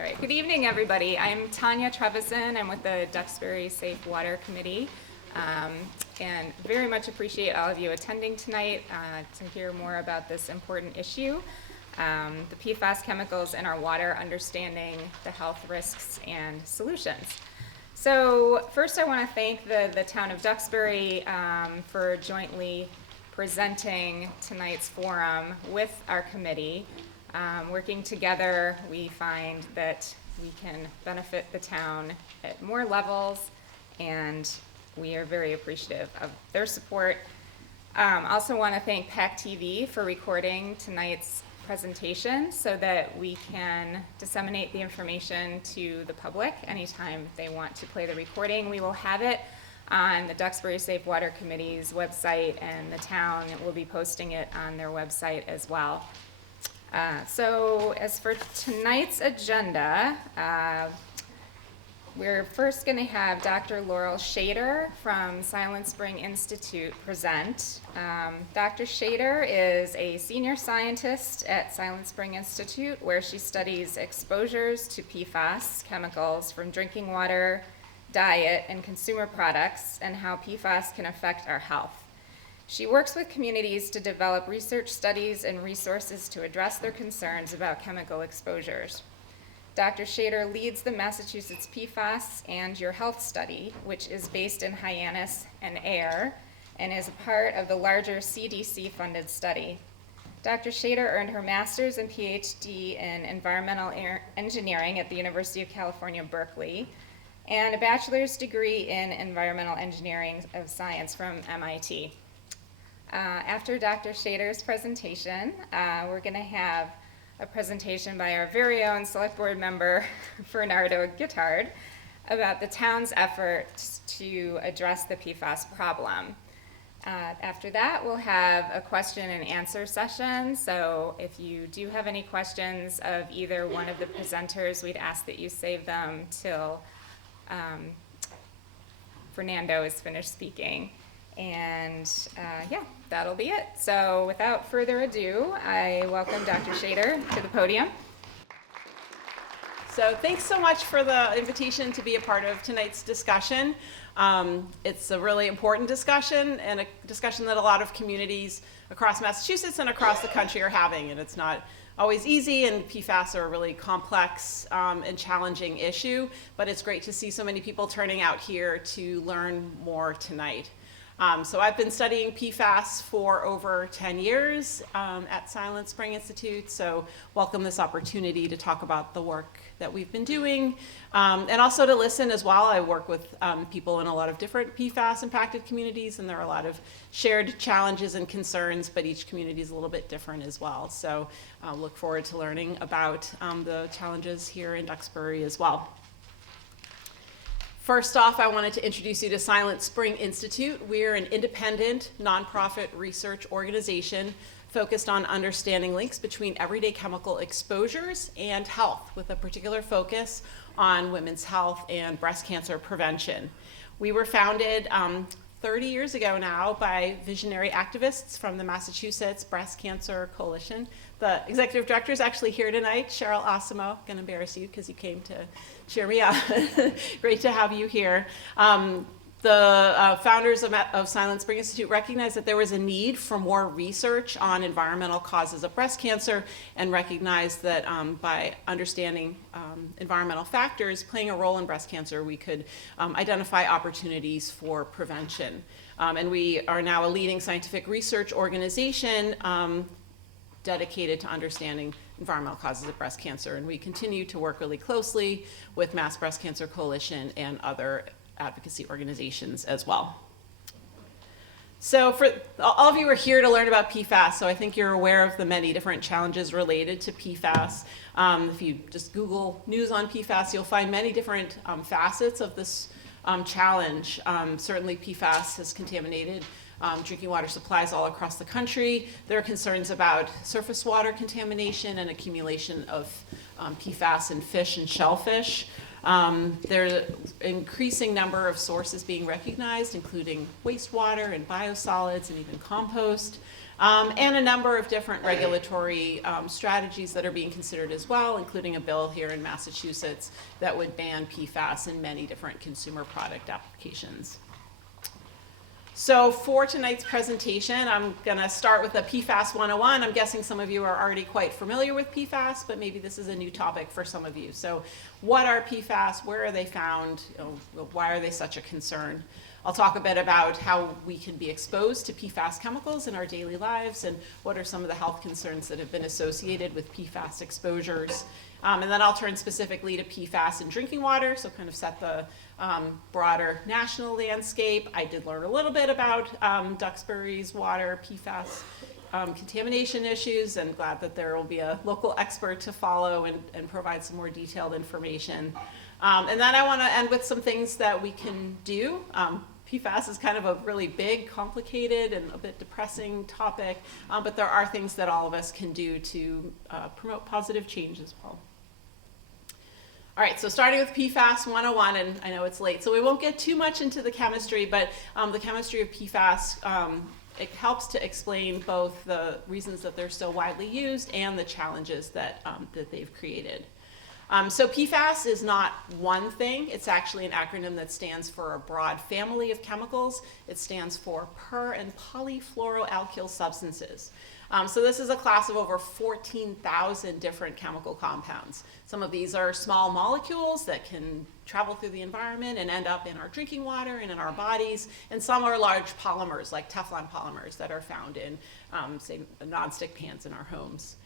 All right, good evening, everybody. I'm Tanya Trevison. I'm with the Duxbury Safe Water Committee, and very much appreciate all of you attending tonight to hear more about this important issue, the PFAS chemicals in our water, understanding the health risks and solutions. So first I want to thank the Town of Duxbury for jointly presenting tonight's forum with our committee. Working together, we find that we can benefit the town at more levels, and we are very appreciative of their support. Also want to thank PAC TV for recording tonight's presentation so that we can disseminate the information to the public anytime they want to play the recording. We will have it on the Duxbury Safe Water Committee's website, and the town will be posting it on their website as well. So as for tonight's agenda, we're first going to have Dr. Laurel Shader from Silent Spring Institute present. Dr. Shader is a senior scientist at Silent Spring Institute, where she studies exposures to PFAS chemicals from drinking water, diet, and consumer products, and how PFAS can affect our health. She works with communities to develop research studies and resources to address their concerns about chemical exposures. Dr. Shader leads the Massachusetts PFAS and Your Health study, which is based in Hyannis and Ayer, and is a part of the larger CDC-funded study. Dr. Shader earned her master's and PhD in environmental engineering at the University of California, Berkeley, and a bachelor's degree in environmental engineering of science from MIT. After Dr. Shader's presentation, we're going to have a presentation by our very own select board member, Fernando Guittard, about the town's efforts to address the PFAS problem. After that, we'll have a question and answer session. So if you do have any questions of either one of the presenters, we'd ask that you save them till Fernando is finished speaking. And yeah, that'll be it. So without further ado, I welcome Dr. Shader to the podium. So thanks so much for the invitation to be a part of tonight's discussion. It's a really important discussion, and a discussion that a lot of communities across Massachusetts and across the country are having, and it's not always easy, and PFAS are a really complex and challenging issue, but it's great to see so many people turning out here to learn more tonight. So I've been studying PFAS for over 10 years at Silent Spring Institute, so welcome this opportunity to talk about the work that we've been doing, and also to listen as well. I work with people in a lot of different PFAS impacted communities, and there are a lot of shared challenges and concerns, but each community is a little bit different as well. So I look forward to learning about the challenges here in Duxbury as well. First off, I wanted to introduce you to Silent Spring Institute. We're an independent, nonprofit research organization focused on understanding links between everyday chemical exposures and health, with a particular focus on women's health and breast cancer prevention. We were founded 30 years ago now by visionary activists from the Massachusetts Breast Cancer Coalition. The executive director is actually here tonight, Cheryl Osimo. I'm gonna embarrass you because you came to cheer me up. Great to have you here. The founders of Silent Spring Institute recognized that there was a need for more research on environmental causes of breast cancer, and recognized that by understanding environmental factors playing a role in breast cancer, we could identify opportunities for prevention. And we are now a leading scientific research organization dedicated to understanding environmental causes of breast cancer, and we continue to work really closely with Mass Breast Cancer Coalition and other advocacy organizations as well. So for all of you are here to learn about PFAS, so I think you're aware of the many different challenges related to PFAS. If you just Google news on PFAS, you'll find many different facets of this challenge. Certainly PFAS has contaminated drinking water supplies all across the country. There are concerns about surface water contamination and accumulation of PFAS in fish and shellfish. There's an increasing number of sources being recognized, including wastewater and biosolids and even compost, and a number of different regulatory strategies that are being considered as well, including a bill here in Massachusetts that would ban PFAS in many different consumer product applications. So for tonight's presentation, I'm going to start with the PFAS 101. I'm guessing some of you are already quite familiar with PFAS, but maybe this is a new topic for some of you. So what are PFAS? Where are they found? Why are they such a concern? I'll talk a bit about how we can be exposed to PFAS chemicals in our daily lives and what are some of the health concerns that have been associated with PFAS exposures. And then I'll turn specifically to PFAS in drinking water, so kind of set the broader national landscape. I did learn a little bit about Duxbury's water PFAS contamination issues, and glad that there will be a local expert to follow and provide some more detailed information. And then I want to end with some things that we can do. PFAS is kind of a really big, complicated, and a bit depressing topic, but there are things that all of us can do to promote positive change as well. All right, so starting with PFAS 101, and I know it's late, so we won't get too much into the chemistry, but the chemistry of PFAS, it helps to explain both the reasons that they're so widely used and the challenges that they've created. So PFAS is not one thing. It's actually an acronym that stands for a broad family of chemicals. It stands for per and polyfluoroalkyl substances. So this is a class of over 14,000 different chemical compounds. Some of these are small molecules that can travel through the environment and end up in our drinking water and in our bodies, and some are large polymers, like Teflon polymers, that are found in, say, nonstick pans in our homes.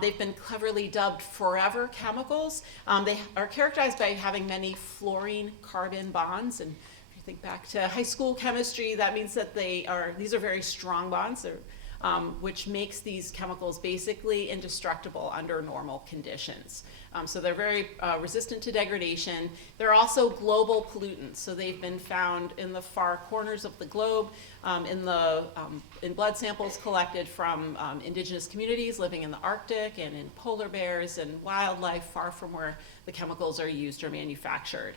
They've been cleverly dubbed forever chemicals. They are characterized by having many fluorine-carbon bonds, and if you think back to high school chemistry, that means that these are very strong bonds, which makes these chemicals basically indestructible under normal conditions. So they're very resistant to degradation. They're also global pollutants, so they've been found in the far corners of the globe, in blood samples collected from indigenous communities living in the Arctic and in polar bears and wildlife far from where the chemicals are used or manufactured.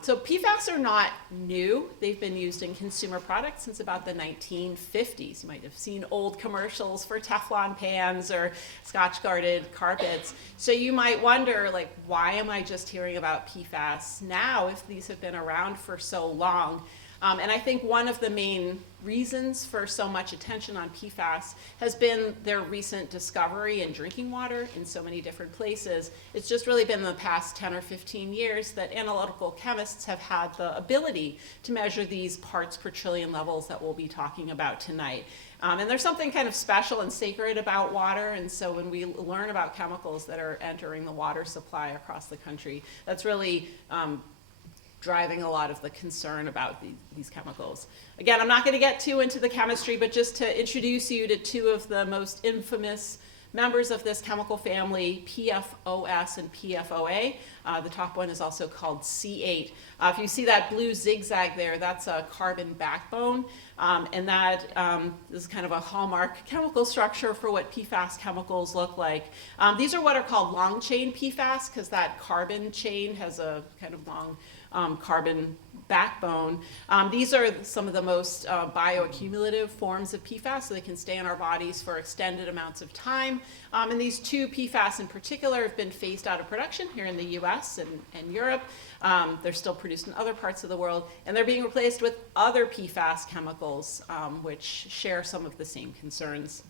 So PFAS are not new. They've been used in consumer products since about the 1950s. You might have seen old commercials for Teflon pans or Scotch-guarded carpets. So you might wonder, like, why am I just hearing about PFAS now if these have been around for so long? And I think one of the main reasons for so much attention on PFAS has been their recent discovery in drinking water in so many different places. It's just really been the past 10 or 15 years that analytical chemists have had the ability to measure these parts per trillion levels that we'll be talking about tonight. And there's something kind of special and sacred about water, and so when we learn about chemicals that are entering the water supply across the country, that's really driving a lot of the concern about these chemicals. Again, I'm not going to get too into the chemistry, but just to introduce you to two of the most infamous members of this chemical family, PFOS and PFOA. The top one is also called C8. If you see that blue zigzag there, that's a carbon backbone, and that is kind of a hallmark chemical structure for what PFAS chemicals look like. These are what are called long-chain PFAS, because that carbon chain has a kind of long carbon backbone. These are some of the most bioaccumulative forms of PFAS, so they can stay in our bodies for extended amounts of time. And these two PFAS in particular have been phased out of production here in the US and Europe. They're still produced in other parts of the world, and they're being replaced with other PFAS chemicals, which share some of the same concerns.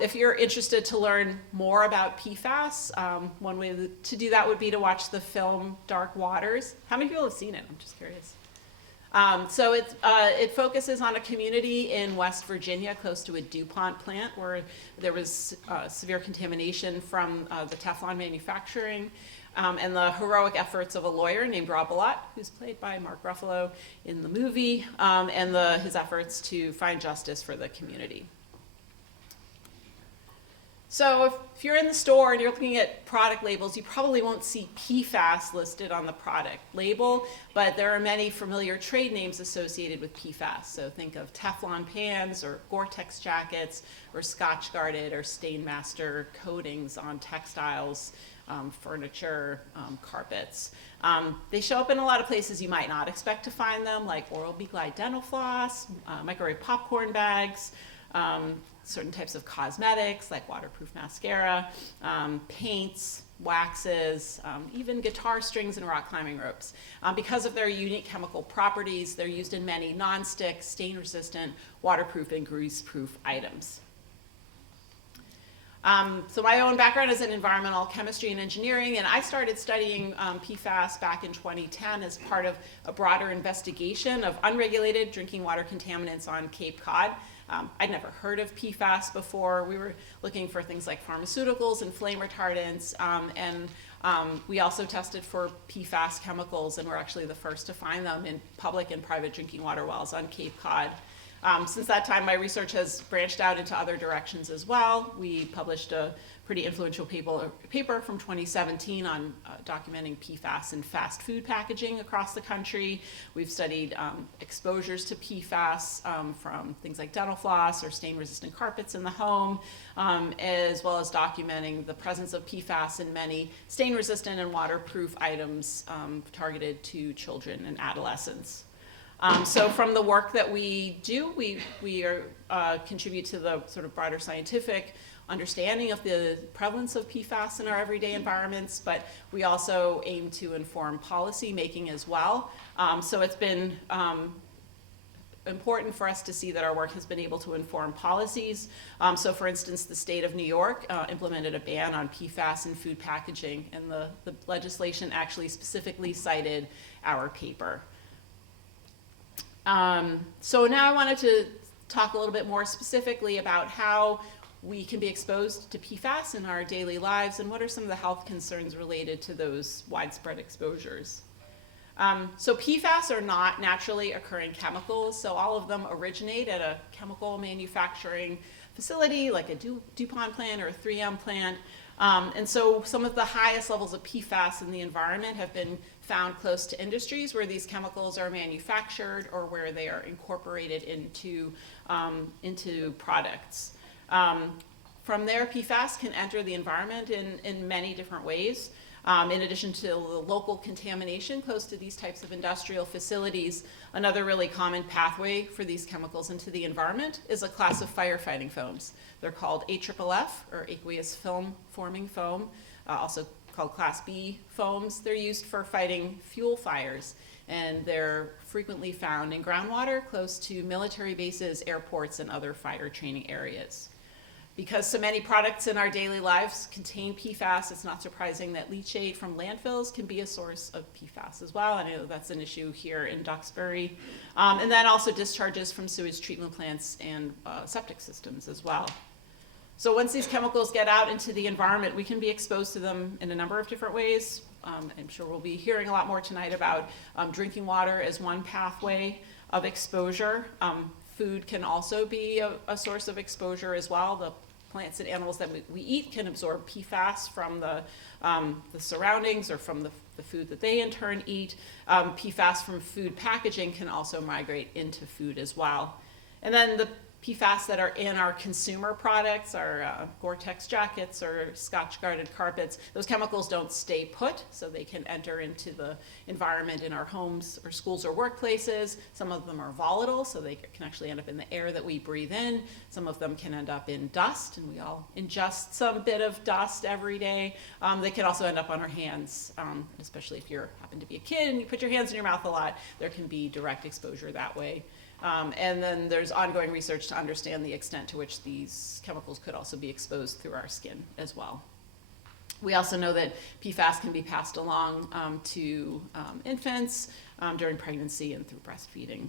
If you're interested to learn more about PFAS, one way to do that would be to watch the film Dark Waters. How many people have seen it? I'm just curious. So it focuses on a community in West Virginia close to a DuPont plant where there was severe contamination from the Teflon manufacturing, and the heroic efforts of a lawyer named Rob Bellot, who's played by Mark Ruffalo in the movie, and his efforts to find justice for the community. So if you're in the store and you're looking at product labels, you probably won't see PFAS listed on the product label, but there are many familiar trade names associated with PFAS. So think of Teflon pans or Gore-Tex jackets or Scotch-guarded or Stainmaster coatings on textiles, furniture, carpets. They show up in a lot of places you might not expect to find them, like Oral-B Glide dental floss, microwave popcorn bags, certain types of cosmetics like waterproof mascara, paints, waxes, even guitar strings and rock climbing ropes. Because of their unique chemical properties, they're used in many non-stick, stain-resistant, waterproof, and grease-proof items. So my own background is in environmental chemistry and engineering, and I started studying PFAS back in 2010 as part of a broader investigation of unregulated drinking water contaminants on Cape Cod. I'd never heard of PFAS before. We were looking for things like pharmaceuticals and flame retardants, and we also tested for PFAS chemicals, and we're actually the first to find them in public and private drinking water wells on Cape Cod. Since that time, my research has branched out into other directions as well. We published a pretty influential paper from 2017 on documenting PFAS in fast food packaging across the country. We've studied exposures to PFAS from things like dental floss or stain-resistant carpets in the home, as well as documenting the presence of PFAS in many stain-resistant and waterproof items targeted to children and adolescents. So from the work that we do, we contribute to the sort of broader scientific understanding of the prevalence of PFAS in our everyday environments, but we also aim to inform policy making as well. So it's been important for us to see that our work has been able to inform policies. So for instance, the state of New York implemented a ban on PFAS in food packaging, and the legislation actually specifically cited our paper. So now I wanted to talk a little bit more specifically about how we can be exposed to PFAS in our daily lives and what are some of the health concerns related to those widespread exposures. So PFAS are not naturally occurring chemicals, so all of them originate at a chemical manufacturing facility like a DuPont plant or a 3M plant. And so some of the highest levels of PFAS in the environment have been found close to industries where these chemicals are manufactured or where they are incorporated into products. From there, PFAS can enter the environment in many different ways. In addition to the local contamination close to these types of industrial facilities, another really common pathway for these chemicals into the environment is a class of firefighting foams. They're called AFFF, or aqueous film forming foam, also called Class B foams. They're used for fighting fuel fires, and they're frequently found in groundwater close to military bases, airports, and other fire training areas. Because so many products in our daily lives contain PFAS, it's not surprising that leachate from landfills can be a source of PFAS as well. I know that's an issue here in Duxbury. And then also discharges from sewage treatment plants and septic systems as well. So once these chemicals get out into the environment, we can be exposed to them in a number of different ways. I'm sure we'll be hearing a lot more tonight about drinking water as one pathway of exposure. Food can also be a source of exposure as well. The plants and animals that we eat can absorb PFAS from the surroundings or from the food that they in turn eat. PFAS from food packaging can also migrate into food as well. And then the PFAS that are in our consumer products, our Gore-Tex jackets or Scotch-guarded carpets, those chemicals don't stay put, so they can enter into the environment in our homes or schools or workplaces. Some of them are volatile, so they can actually end up in the air that we breathe in. Some of them can end up in dust, and we all ingest some bit of dust every day. They can also end up on our hands, especially if you happen to be a kid and you put your hands in your mouth a lot. There can be direct exposure that way. And then there's ongoing research to understand the extent to which these chemicals could also be exposed through our skin as well. We also know that PFAS can be passed along to infants during pregnancy and through breastfeeding.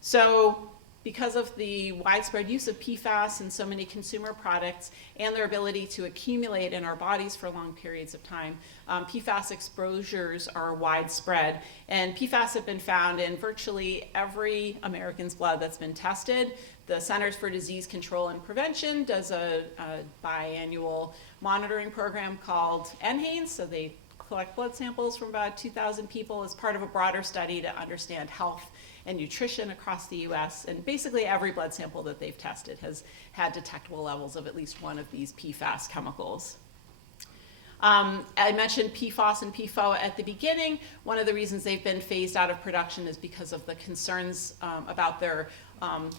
So because of the widespread use of PFAS in so many consumer products and their ability to accumulate in our bodies for long periods of time, PFAS exposures are widespread. And PFAS have been found in virtually every American's blood that's been tested. The Centers for Disease Control and Prevention does a biannual monitoring program called NHANES, so they collect blood samples from about 2,000 people as part of a broader study to understand health and nutrition across the US. And basically every blood sample that they've tested has had detectable levels of at least one of these PFAS chemicals. I mentioned PFAS and PFOA at the beginning. One of the reasons they've been phased out of production is because of the concerns about their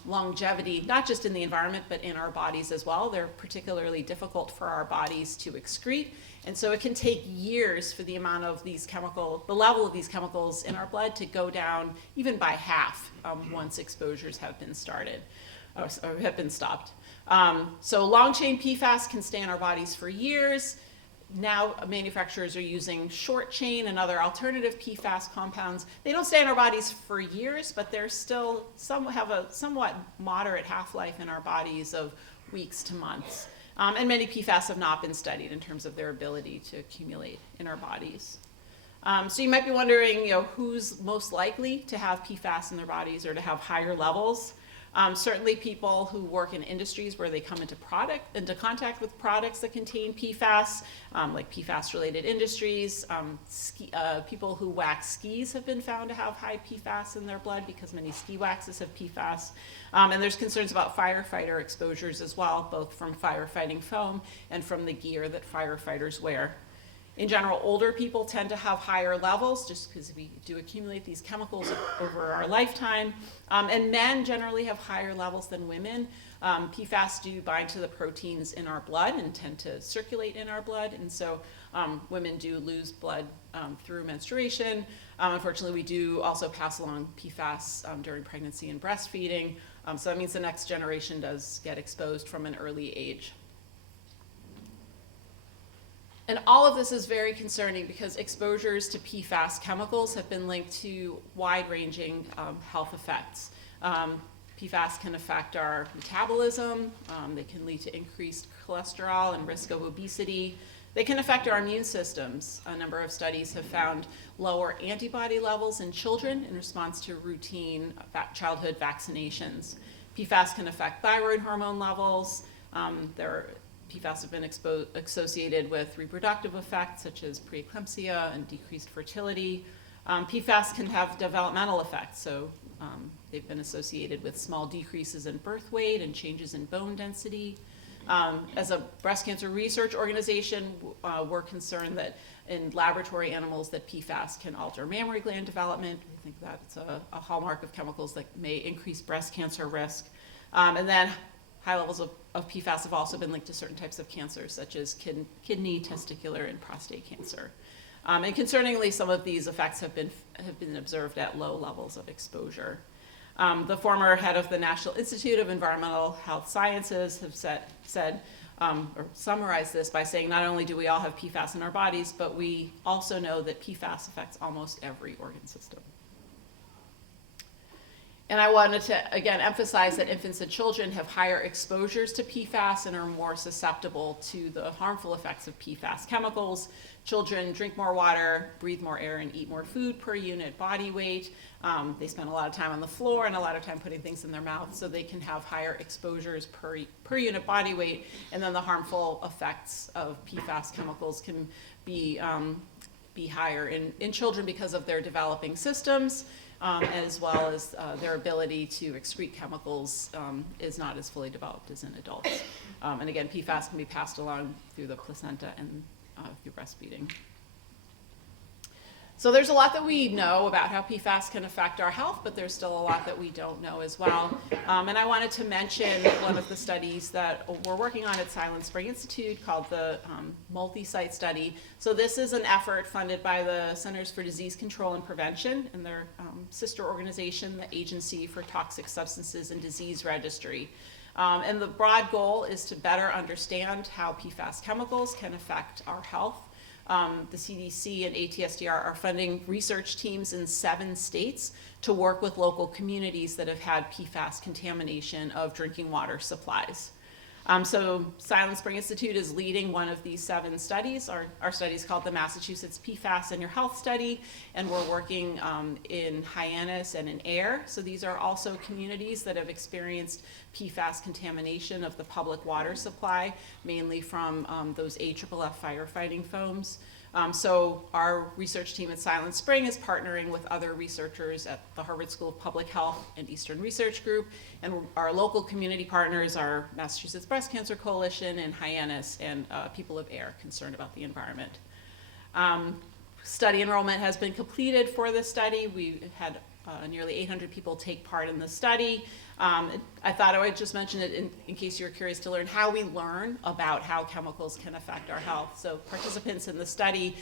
longevity, not just in the environment, but in our bodies as well. They're particularly difficult for our bodies to excrete. And so it can take years for the amount of these the level of these chemicals in our blood to go down even by half once exposures have been started or have been stopped. So long chain PFAS can stay in our bodies for years. Now manufacturers are using short chain and other alternative PFAS compounds. They don't stay in our bodies for years, but they're still have a somewhat moderate half-life in our bodies of weeks to months. And many PFAS have not been studied in terms of their ability to accumulate in our bodies. So you might be wondering, who's most likely to have PFAS in their bodies or to have higher levels? Certainly people who work in industries where they come into contact with products that contain PFAS, like PFAS-related industries. People who wax skis have been found to have high PFAS in their blood because many ski waxes have PFAS. And there's concerns about firefighter exposures as well, both from firefighting foam and from the gear that firefighters wear. In general, older people tend to have higher levels just because we do accumulate these chemicals over our lifetime. And men generally have higher levels than women. PFAS do bind to the proteins in our blood and tend to circulate in our blood. And so women do lose blood through menstruation. Unfortunately, we do also pass along PFAS during pregnancy and breastfeeding. So that means the next generation does get exposed from an early age. And all of this is very concerning because exposures to PFAS chemicals have been linked to wide-ranging health effects. PFAS can affect our metabolism. They can lead to increased cholesterol and risk of obesity. They can affect our immune systems. A number of studies have found lower antibody levels in children in response to routine childhood vaccinations. PFAS can affect thyroid hormone levels. PFAS have been associated with reproductive effects such as preeclampsia and decreased fertility. PFAS can have developmental effects, so they've been associated with small decreases in birth weight and changes in bone density. As a breast cancer research organization, we're concerned that in laboratory animals that PFAS can alter mammary gland development. We think that it's a hallmark of chemicals that may increase breast cancer risk. And then high levels of PFAS have also been linked to certain types of cancers, such as kidney, testicular, and prostate cancer. And concerningly, some of these effects have been observed at low levels of exposure. The former head of the National Institute of Environmental Health Sciences have said or summarized this by saying, not only do we all have PFAS in our bodies, but we also know that PFAS affects almost every organ system. And I wanted to, again, emphasize that infants and children have higher exposures to PFAS and are more susceptible to the harmful effects of PFAS chemicals. Children drink more water, breathe more air, and eat more food per unit body weight. They spend a lot of time on the floor and a lot of time putting things in their mouth, so they can have higher exposures per unit body weight. And then the harmful effects of PFAS chemicals can be higher in children because of their developing systems. As well as their ability to excrete chemicals is not as fully developed as in adults. And again, PFAS can be passed along through the placenta and through breastfeeding. So there's a lot that we know about how PFAS can affect our health, but there's still a lot that we don't know as well. And I wanted to mention one of the studies that we're working on at Silent Spring Institute called the multi-site study. So this is an effort funded by the Centers for Disease Control and Prevention and their sister organization, the Agency for Toxic Substances and Disease Registry. And the broad goal is to better understand how PFAS chemicals can affect our health. the CDC and ATSDR are funding research teams in 7 states to work with local communities that have had PFAS contamination of drinking water supplies. So Silent Spring Institute is leading one of these 7 studies. Our study is called the Massachusetts PFAS in Your Health Study, and we're working in Hyannis and in Air. So these are also communities that have experienced PFAS contamination of the public water supply, mainly from those AFFF firefighting foams. So our research team at Silent Spring is partnering with other researchers at the Harvard School of Public Health and Eastern Research Group, and our local community partners are Massachusetts Breast Cancer Coalition and Hyannis and People of Air, concerned about the environment. Study enrollment has been completed for this study. We had nearly 800 people take part in the study. I thought I would just mention it in case you're curious to learn how we learn about how chemicals can affect our health. So participants in the study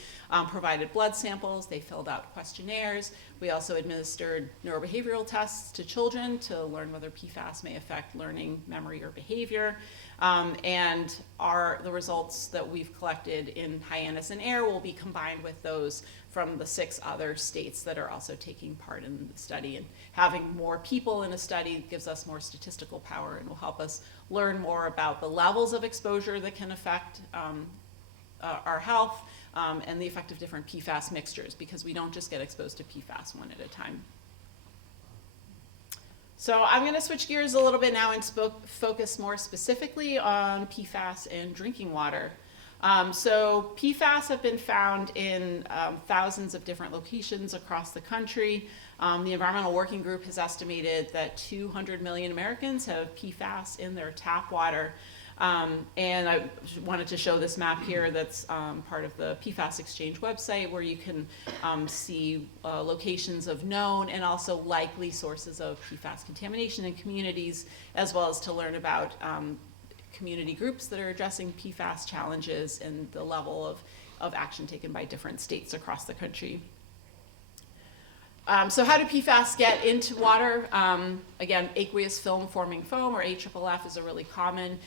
provided blood samples, they filled out questionnaires. We also administered neurobehavioral tests to children to learn whether PFAS may affect learning, memory, or behavior. And the results that we've collected in Hyannis and Air will be combined with those from the 6 other states that are also taking part in the study. And having more people in a study gives us more statistical power and will help us learn more about the levels of exposure that can affect our health and the effect of different PFAS mixtures, because we don't just get exposed to PFAS one at a time. So I'm going to switch gears a little bit now and focus more specifically on PFAS and drinking water. So PFAS have been found in thousands of different locations across the country. The Environmental Working Group has estimated that 200 million Americans have PFAS in their tap water. And I wanted to show this map here that's part of the PFAS Exchange website, where you can see locations of known and also likely sources of PFAS contamination in communities, as well as to learn about community groups that are addressing PFAS challenges and the level of action taken by different states across the country. So how do PFAS get into water? Again, aqueous film forming foam, or AFFF, is a really common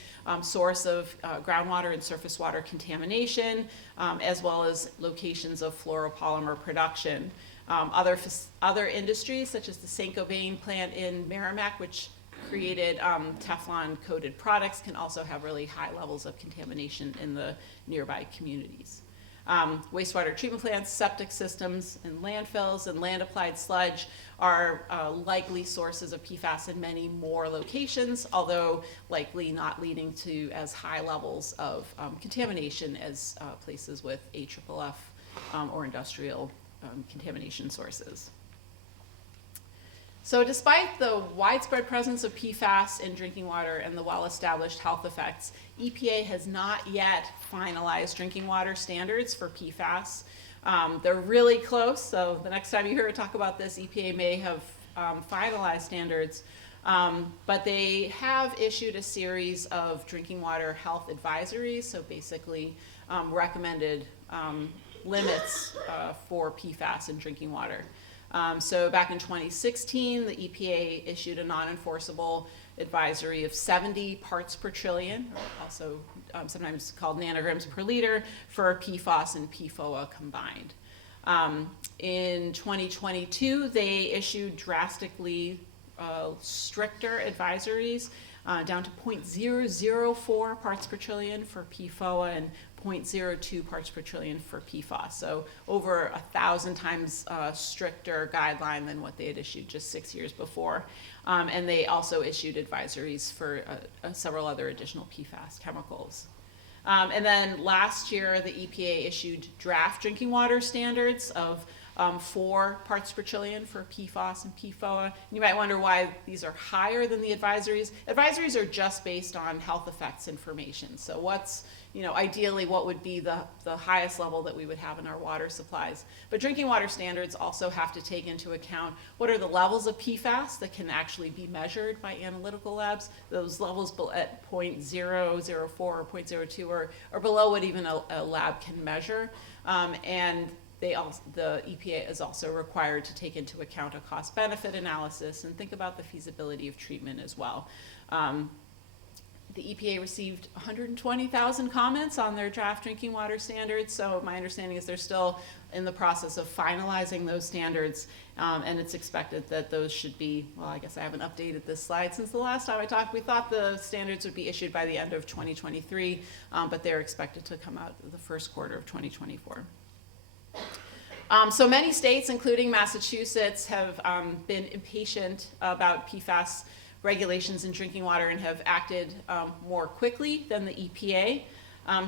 source of groundwater and surface water contamination, as well as locations of fluoropolymer production. Other industries, such as the Saint-Gobain plant in Merrimack, which created Teflon-coated products, can also have really high levels of contamination in the nearby communities. Wastewater treatment plants, septic systems, and landfills and land-applied sludge are likely sources of PFAS in many more locations, although likely not leading to as high levels of contamination as places with AFFF or industrial contamination sources. So despite the widespread presence of PFAS in drinking water and the well-established health effects, EPA has not yet finalized drinking water standards for PFAS. They're really close, so the next time you hear talk about this, EPA may have finalized standards, but they have issued a series of drinking water health advisories, so basically recommended limits for PFAS in drinking water. So back in 2016, the EPA issued a non-enforceable advisory of 70 parts per trillion, or also sometimes called nanograms per liter, for PFAS and PFOA combined. In 2022, they issued drastically stricter advisories down to 0.004 parts per trillion for PFOA and 0.02 parts per trillion for PFAS. So over 1,000 times stricter guideline than what they had issued just 6 years before. And they also issued advisories for several other additional PFAS chemicals. And then last year, the EPA issued draft drinking water standards of 4 parts per trillion for PFAS and PFOA. You might wonder why these are higher than the advisories. Advisories are just based on health effects information. So what's, ideally what would be the highest level that we would have in our water supplies. But drinking water standards also have to take into account what are the levels of PFAS that can actually be measured by analytical labs. Those levels at 0.004 or 0.02 or below what even a lab can measure. And the EPA is also required to take into account a cost-benefit analysis and think about the feasibility of treatment as well. The EPA received 120,000 comments on their draft drinking water standards, so my understanding is they're still in the process of finalizing those standards, and it's expected that those should be, well, I guess I haven't updated this slide since the last time I talked. We thought the standards would be issued by the end of 2023, but they're expected to come out the first quarter of 2024. So many states, including Massachusetts, have been impatient about PFAS regulations in drinking water and have acted more quickly than the EPA.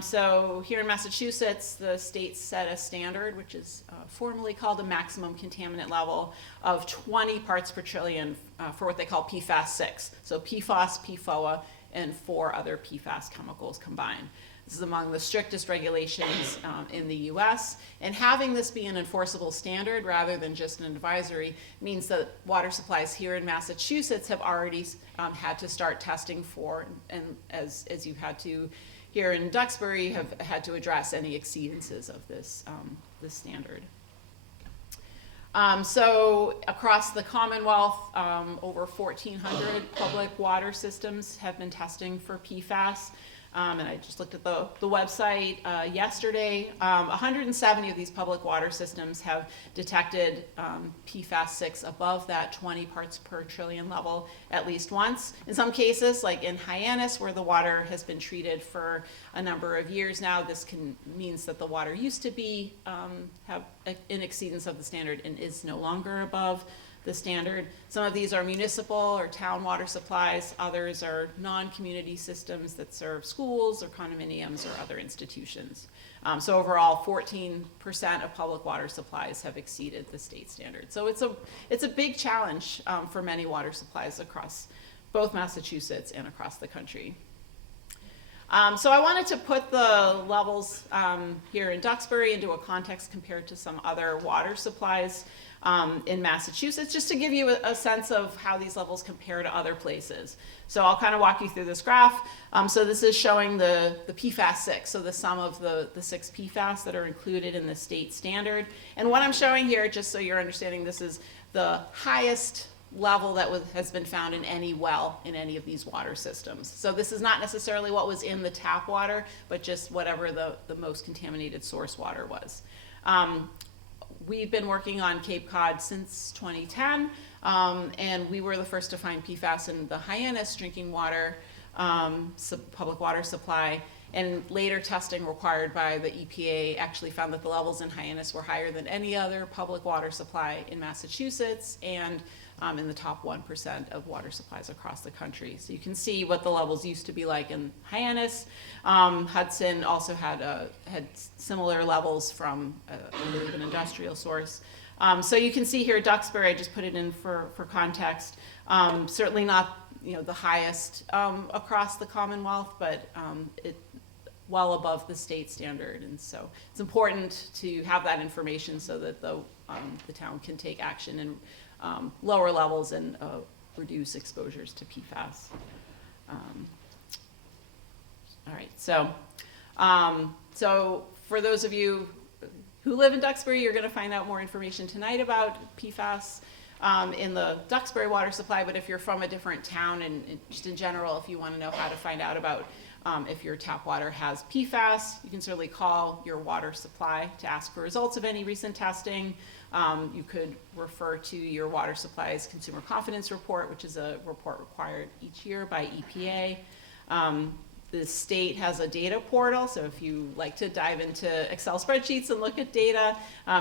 So here in Massachusetts, the state set a standard, which is formally called a maximum contaminant level of 20 parts per trillion for what they call PFAS 6. So PFAS, PFOA, and 4 other PFAS chemicals combined. This is among the strictest regulations in the US. And having this be an enforceable standard rather than just an advisory means that water supplies here in Massachusetts have already had to start testing for, and as you've had to here in Duxbury, have had to address any exceedances of this, this standard. So across the Commonwealth, over 1,400 public water systems have been testing for PFAS. And I just looked at the website yesterday. 170 of these public water systems have detected PFAS 6 above that 20 parts per trillion level at least once. In some cases, like in Hyannis, where the water has been treated for a number of years now, this means that the water used to be have an exceedance of the standard and is no longer above the standard. Some of these are municipal or town water supplies. Others are non-community systems that serve schools or condominiums or other institutions. So overall, 14% of public water supplies have exceeded the state standard. So it's a big challenge for many water supplies across both Massachusetts and across the country. So I wanted to put the levels here in Duxbury into a context compared to some other water supplies in Massachusetts, just to give you a sense of how these levels compare to other places. So I'll kind of walk you through this graph. So this is showing the PFAS 6, so the sum of the 6 PFAS that are included in the state standard. And what I'm showing here, just so you're understanding, this is the highest level that has been found in any well in any of these water systems. So this is not necessarily what was in the tap water, but just whatever the most contaminated source water was. We've been working on Cape Cod since 2010, and we were the first to find PFAS in the Hyannis drinking water public water supply. And later testing required by the EPA actually found that the levels in Hyannis were higher than any other public water supply in Massachusetts and in the top 1% of water supplies across the country. So you can see what the levels used to be like in Hyannis. Hudson also had similar levels from an industrial source. So you can see here Duxbury, I just put it in for context. Certainly not the highest across the Commonwealth, but it well above the state standard. And so it's important to have that information so that the town can take action and lower levels and reduce exposures to PFAS. All right, so for those of you who live in Duxbury, you're going to find out more information tonight about PFAS in the Duxbury water supply, but if you're from a different town and just in general, if you want to know how to find out about if your tap water has PFAS, you can certainly call your water supply to ask for results of any recent testing. You could refer to your water supply's consumer confidence report, which is a report required each year by EPA. The state has a data portal, so if you like to dive into Excel spreadsheets and look at data,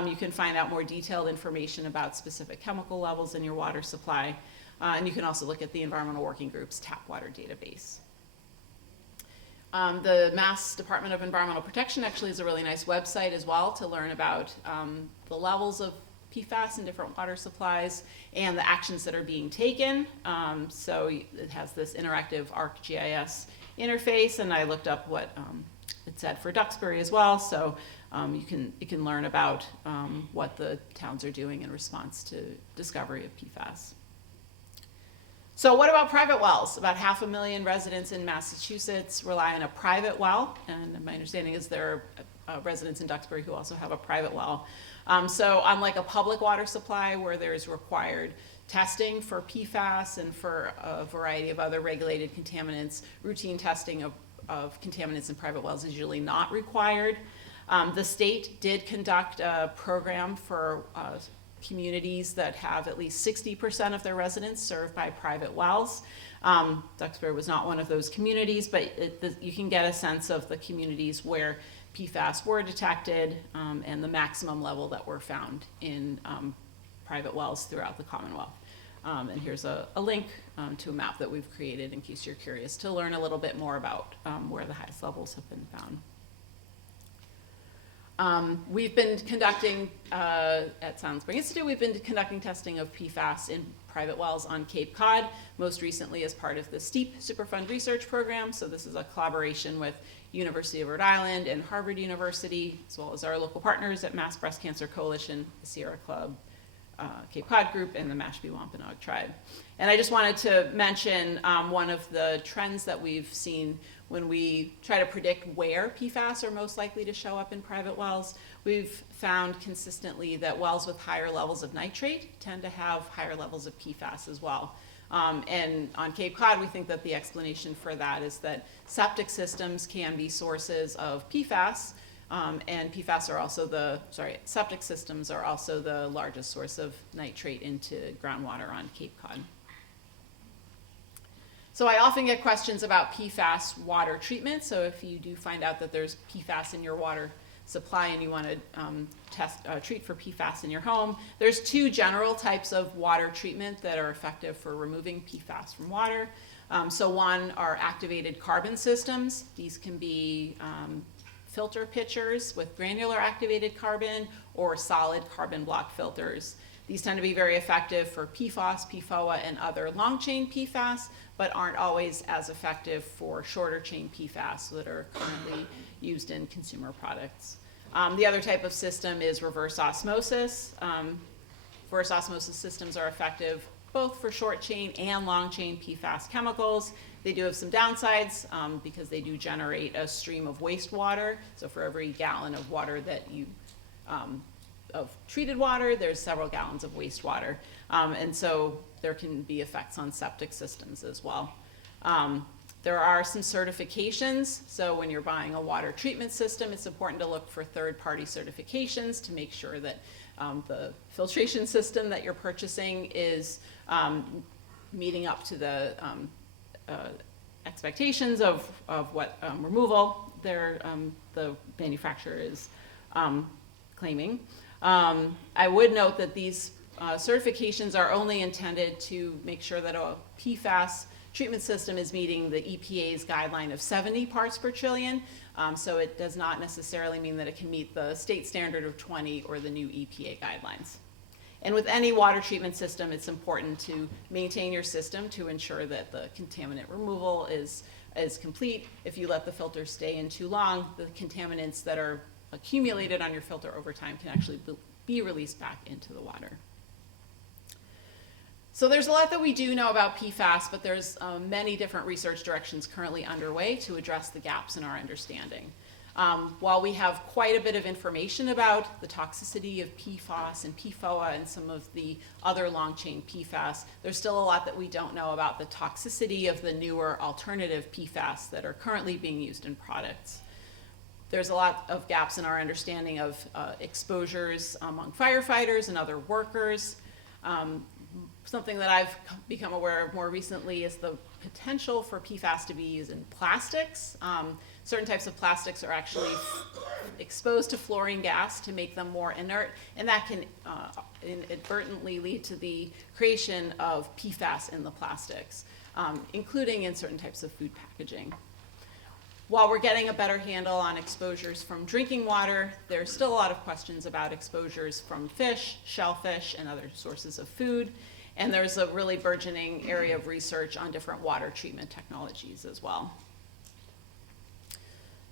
you can find out more detailed information about specific chemical levels in your water supply. And you can also look at the Environmental Working Group's tap water database. The Mass Department of Environmental Protection actually is a really nice website as well to learn about the levels of PFAS in different water supplies and the actions that are being taken. So it has this interactive ArcGIS interface, and I looked up what it said for Duxbury as well. So you can learn about what the towns are doing in response to discovery of PFAS. So what about private wells? About 500,000 residents in Massachusetts rely on a private well, and my understanding is there are residents in Duxbury who also have a private well. So unlike a public water supply where there is required testing for PFAS and for a variety of other regulated contaminants. Routine testing of contaminants in private wells is usually not required. The state did conduct a program for communities that have at least 60% of their residents served by private wells. Duxbury was not one of those communities, but you can get a sense of the communities where PFAS were detected and the maximum level that were found in private wells throughout the Commonwealth. And here's a link to a map that we've created in case you're curious to learn a little bit more about where the highest levels have been found. We've been conducting, at Silent Spring Institute, we've been conducting testing of PFAS in private wells on Cape Cod, most recently as part of the STEEP Superfund Research Program. So this is a collaboration with University of Rhode Island and Harvard University, as well as our local partners at Mass Breast Cancer Coalition, the Sierra Club, Cape Cod Group, and the Mashpee Wampanoag Tribe. And I just wanted to mention one of the trends that we've seen when we try to predict where PFAS are most likely to show up in private wells. We've found consistently that wells with higher levels of nitrate tend to have higher levels of PFAS as well. And on Cape Cod, we think that the explanation for that is that septic systems can be sources of PFAS, and PFAS are also septic systems are also the largest source of nitrate into groundwater on Cape Cod. So I often get questions about PFAS water treatment. So if you do find out that there's PFAS in your water supply and you want to treat for PFAS in your home, there's two general types of water treatment that are effective for removing PFAS from water. So one are activated carbon systems. These can be filter pitchers with granular activated carbon or solid carbon block filters. These tend to be very effective for PFAS, PFOA, and other long-chain PFAS, but aren't always as effective for shorter-chain PFAS that are currently used in consumer products. The other type of system is reverse osmosis. Reverse osmosis systems are effective both for short-chain and long-chain PFAS chemicals. They do have some downsides because they do generate a stream of wastewater. So for every gallon of water that you of treated water, there's several gallons of wastewater. And so there can be effects on septic systems as well. There are some certifications. So when you're buying a water treatment system, it's important to look for third-party certifications to make sure that the filtration system that you're purchasing is meeting up to the expectations of what removal the manufacturer is claiming. I would note that these certifications are only intended to make sure that a PFAS treatment system is meeting the EPA's guideline of 70 parts per trillion. So it does not necessarily mean that it can meet the state standard of 20 or the new EPA guidelines. And with any water treatment system, it's important to maintain your system to ensure that the contaminant removal is complete. If you let the filter stay in too long, the contaminants that are accumulated on your filter over time can actually be released back into the water. So there's a lot that we do know about PFAS, but there's many different research directions currently underway to address the gaps in our understanding. While we have quite a bit of information about the toxicity of PFAS and PFOA and some of the other long-chain PFAS, there's still a lot that we don't know about the toxicity of the newer alternative PFAS that are currently being used in products. There's a lot of gaps in our understanding of exposures among firefighters and other workers. Something that I've become aware of more recently is the potential for PFAS to be used in plastics. Certain types of plastics are actually exposed to fluorine gas to make them more inert, and that can inadvertently lead to the creation of PFAS in the plastics, including in certain types of food packaging. While we're getting a better handle on exposures from drinking water, there's still a lot of questions about exposures from fish, shellfish, and other sources of food. And there's a really burgeoning area of research on different water treatment technologies as well.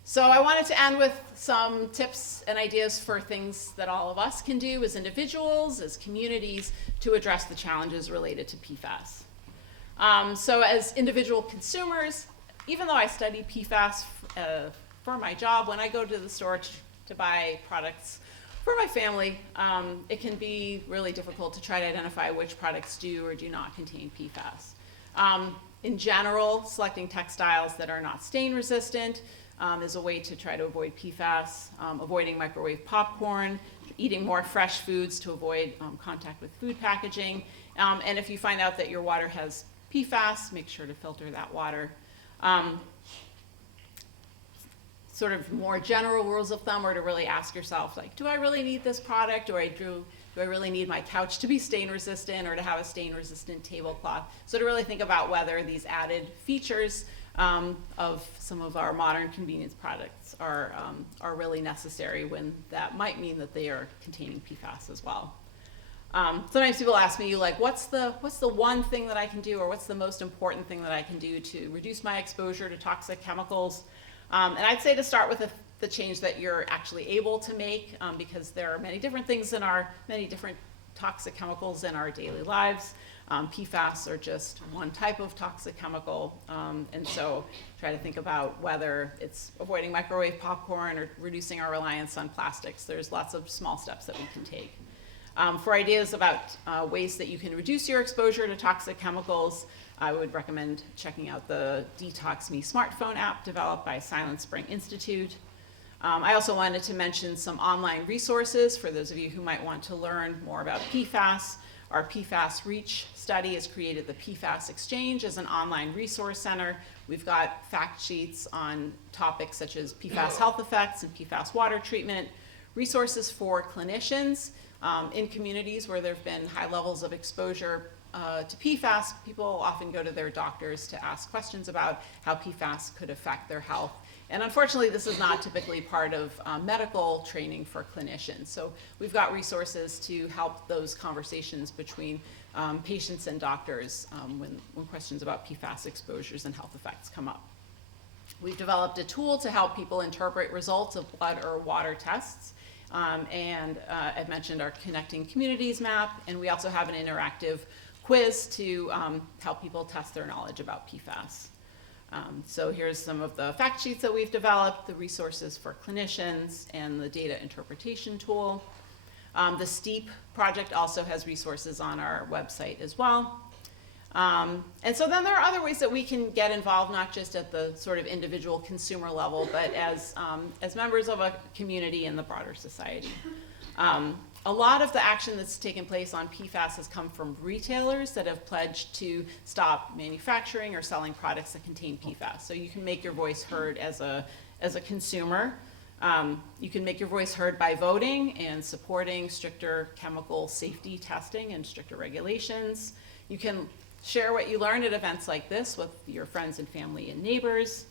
So I wanted to end with some tips and ideas for things that all of us can do as individuals, as communities, to address the challenges related to PFAS. So as individual consumers, even though I study PFAS for my job, when I go to the store to buy products For my family, it can be really difficult to try to identify which products do or do not contain PFAS. In general, selecting textiles that are not stain resistant is a way to try to avoid PFAS, avoiding microwave popcorn, eating more fresh foods to avoid contact with food packaging. And if you find out that your water has PFAS, make sure to filter that water. Sort of more general rules of thumb are to really ask yourself, like, do I really need this product, or do I really need my couch to be stain resistant or to have a stain resistant tablecloth? So to really think about whether these added features of some of our modern convenience products are really necessary, when that might mean that they are containing PFAS as well. Sometimes people ask me, like, what's the one thing that I can do, or what's the most important thing that I can do to reduce my exposure to toxic chemicals? And I'd say to start with the change that you're actually able to make, because there are many different things many different toxic chemicals in our daily lives. PFAS are just one type of toxic chemical, and so try to think about whether it's avoiding microwave popcorn or reducing our reliance on plastics. There's lots of small steps that we can take. For ideas about ways that you can reduce your exposure to toxic chemicals, I would recommend checking out the Detox Me smartphone app developed by Silent Spring Institute. I also wanted to mention some online resources for those of you who might want to learn more about PFAS. Our PFAS Reach study has created the PFAS Exchange as an online resource center. We've got fact sheets on topics such as PFAS health effects and PFAS water treatment, resources for clinicians in communities where there have been high levels of exposure to PFAS. People often go to their doctors to ask questions about how PFAS could affect their health. And unfortunately, this is not typically part of medical training for clinicians. So we've got resources to help those conversations between patients and doctors when questions about PFAS exposures and health effects come up. We've developed a tool to help people interpret results of blood or water tests. And I've mentioned our Connecting Communities map, and we also have an interactive quiz to help people test their knowledge about PFAS. So here's some of the fact sheets that we've developed, the resources for clinicians, and the data interpretation tool. The STEEP project also has resources on our website as well. And so then there are other ways that we can get involved, not just at the sort of individual consumer level, but as members of a community and the broader society. A lot of the action that's taken place on PFAS has come from retailers that have pledged to stop manufacturing or selling products that contain PFAS. So you can make your voice heard as a consumer. You can make your voice heard by voting and supporting stricter chemical safety testing and stricter regulations. You can share what you learn at events like this with your friends and family and neighbors.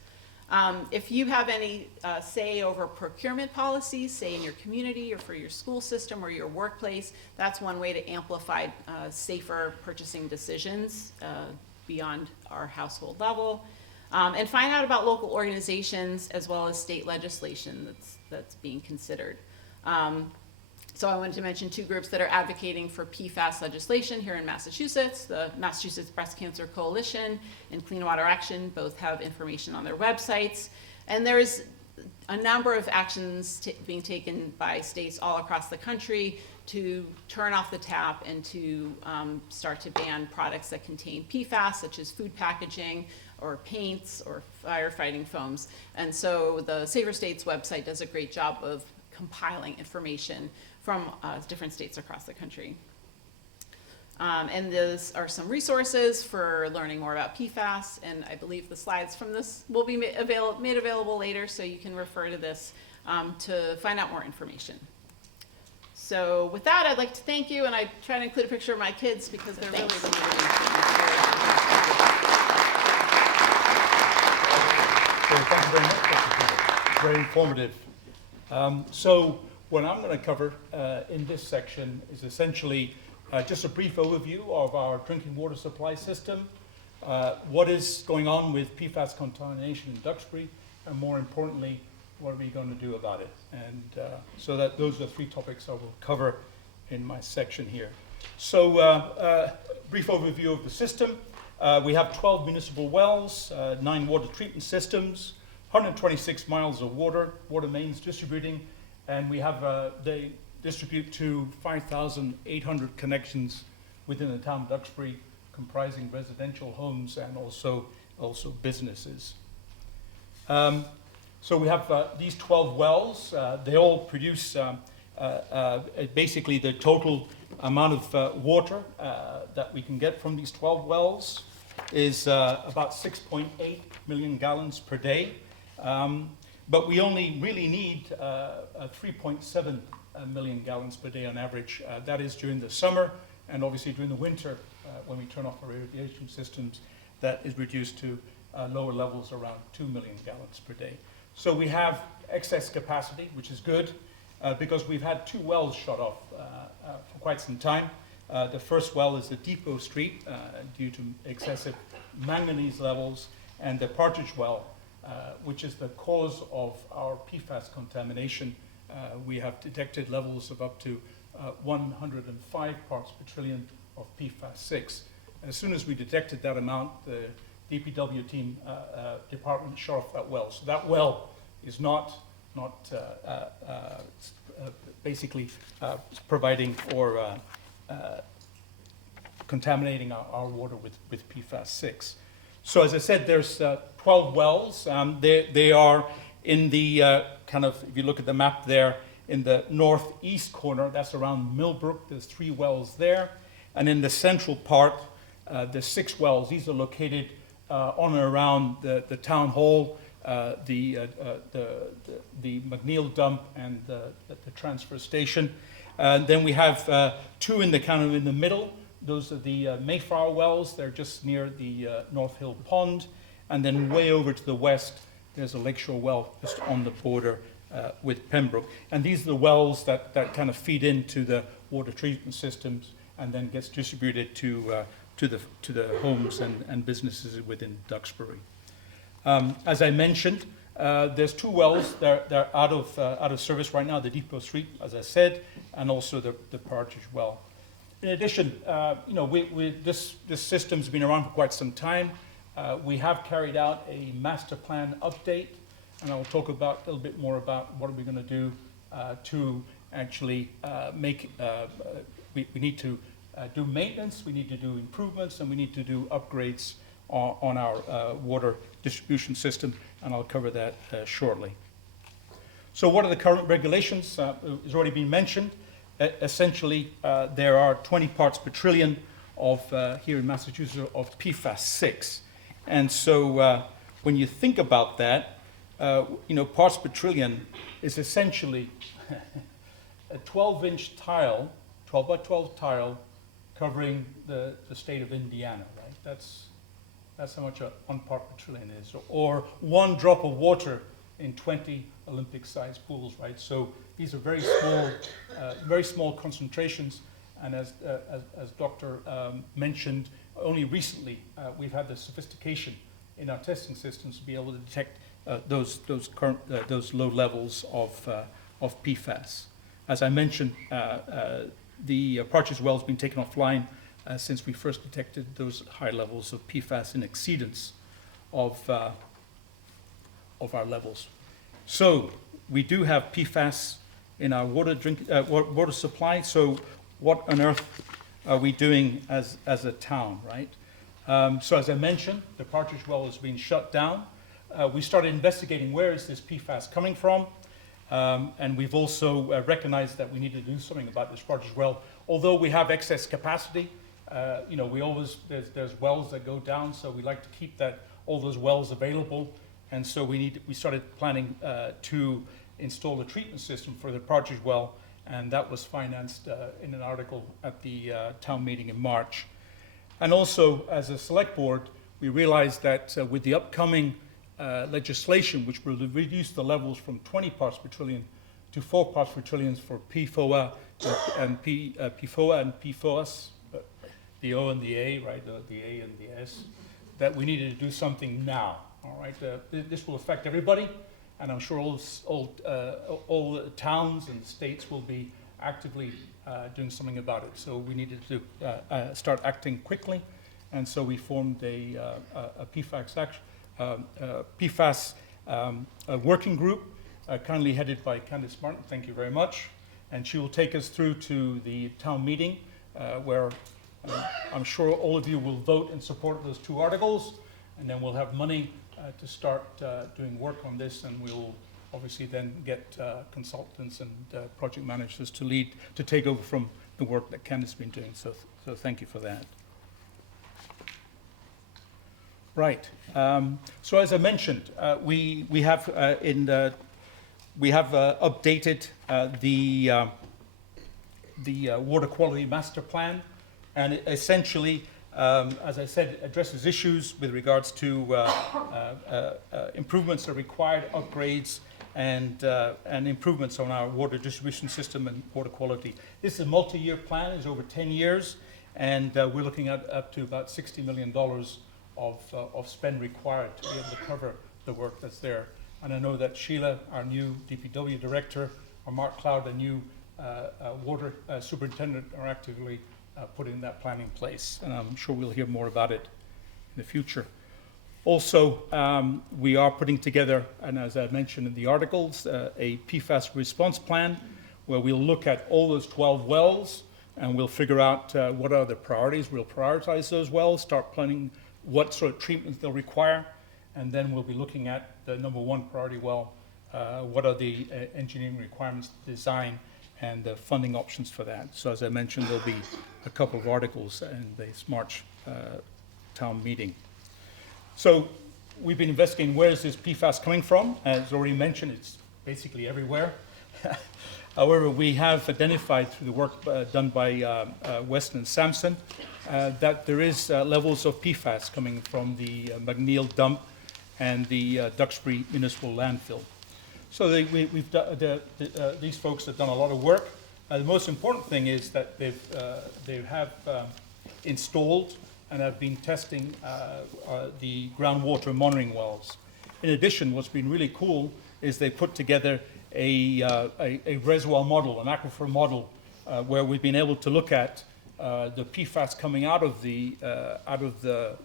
If you have any say over procurement policies, say in your community or for your school system or your workplace, that's one way to amplify safer purchasing decisions beyond our household level. And find out about local organizations as well as state legislation that's being considered. So I wanted to mention two groups that are advocating for PFAS legislation here in Massachusetts. The Massachusetts Breast Cancer Coalition and Clean Water Action both have information on their websites. And there's a number of actions being taken by states all across the country to turn off the tap and to start to ban products that contain PFAS, such as food packaging or paints or firefighting foams. And so the Safer States website does a great job of compiling information from different states across the country. And those are some resources for learning more about PFAS, and I believe the slides from this will be made available later, so you can refer to this to find out more information. So with that, I'd like to thank you, and I try to include a picture of my kids because they're really Thank you very much. Very informative. So what I'm going to cover in this section is essentially just a brief overview of our drinking water supply system, what is going on with PFAS contamination in Duxbury, and more importantly, what are we going to do about it? And so that those are the three topics I will cover in my section here. So brief overview of the system. We have 12 municipal wells, 9 water treatment systems, 126 miles of water mains distributing, and we have the distribute to 5,800 connections within the town of Duxbury, comprising residential homes and also businesses. So we have these 12 wells. They all produce basically the total amount of water that we can get from these 12 wells is about 6.8 million gallons per day. But we only really need 3.7 million gallons per day on average. That is during the summer, and obviously during the winter, when we turn off our irrigation systems, that is reduced to lower levels around 2 million gallons per day. So we have excess capacity, which is good, because we've had 2 wells shut off for quite some time. The first well is the Depot Street due to excessive manganese levels, and the Partridge well, which is the cause of our PFAS contamination. We have detected levels of up to 105 parts per trillion of PFAS-6. As soon as we detected that amount, the DPW team department shut off that well. So that well is not basically providing or contaminating our water with PFAS-6. So as I said, there's 12 wells. They are in the kind of, if you look at the map there, in the northeast corner, that's around Millbrook. There's 3 wells there. And in the central part, there's 6 wells. These are located on and around the town hall, the McNeil dump, and the transfer station. Then we have 2 in the kind of in the middle. Those are the Mayflower wells. They're just near the North Hill Pond. And then way over to the west, there's a lakeshore well just on the border with Pembroke. And these are the wells that kind of feed into the water treatment systems and then gets distributed to the homes and businesses within Duxbury. As I mentioned, there's 2 wells. They're out of service right now. The Depot Street, as I said, and also the Partridge well. In addition, this system's been around for quite some time. We have carried out a master plan update, and I'll talk a little bit more about what are we going to do to actually make. We need to do maintenance, we need to do improvements, and we need to do upgrades on our water distribution system, and I'll cover that shortly. So what are the current regulations? It's already been mentioned. Essentially, there are 20 parts per trillion of, here in Massachusetts, of PFAS-6. And so when you think about that, parts per trillion is essentially a 12-inch tile, 12 by 12 tile, covering the state of Indiana, right? That's how much 1 part per trillion is, or 1 drop of water in 20 Olympic-sized pools, right? So these are very small concentrations, and as Dr. Mentioned, only recently we've had the sophistication in our testing systems to be able to detect those low levels of PFAS. As I mentioned, the Partridge well has been taken offline since we first detected those high levels of PFAS in exceedance of our levels. So we do have PFAS in our water supply. So what on earth are we doing as a town, right? So as I mentioned, the Partridge well has been shut down. We started investigating where is this PFAS coming from, and we've also recognized that we need to do something about this Partridge well. Although we have excess capacity, we always there's wells that go down, so we like to keep all those wells available, and so we started planning to install a treatment system for the Partridge well, and that was financed in an article at the town meeting in March. And also, as a select board, we realized that with the upcoming legislation, which will reduce the levels from 20 parts per trillion to 4 parts per trillion for PFOA and PFOS, the O and the A, right, the A and the S, that we needed to do something now, all right? This will affect everybody, and I'm sure all towns and states will be actively doing something about it. So we needed to start acting quickly, and so we formed a PFAS working group, kindly headed by Candice Martin. Thank you very much. and she will take us through to the town meeting, where I'm sure all of you will vote in support of those 2 articles, and then we'll have money to start doing work on this, and we'll obviously then get consultants and project managers to take over from the work that Ken has been doing. So thank you for that. Right. So as I mentioned, we have updated the water quality master plan, and it essentially, as I said, addresses issues with regards to improvements that are required, upgrades, and improvements on our water distribution system and water quality. This is a multi-year plan. It's over 10 years, and we're looking at up to about $60 million of spend required to be able to cover the work that's there. And I know that Sheila, our new DPW director, or Mark Cloud, the new water superintendent, are actively putting that plan in place. And I'm sure we'll hear more about it in the future. Also, we are putting together, and as I mentioned in the articles, a PFAS response plan where we'll look at all those 12 wells and we'll figure out what are the priorities. We'll prioritize those wells, start planning what sort of treatments they'll require, and then we'll be looking at the number 1 priority well, what are the engineering requirements, design, and the funding options for that. So as I mentioned, there'll be a couple of articles in this March town meeting. So we've been investigating where is this PFAS coming from. As already mentioned, it's basically everywhere. However, we have identified through the work done by Weston and Sampson that there is levels of PFAS coming from the McNeil dump and the Duxbury municipal landfill. So these folks have done a lot of work. The most important thing is that they have installed and have been testing the groundwater monitoring wells. In addition, what's been really cool is they put together a reservoir model, an aquifer model, where we've been able to look at the PFAS coming out of the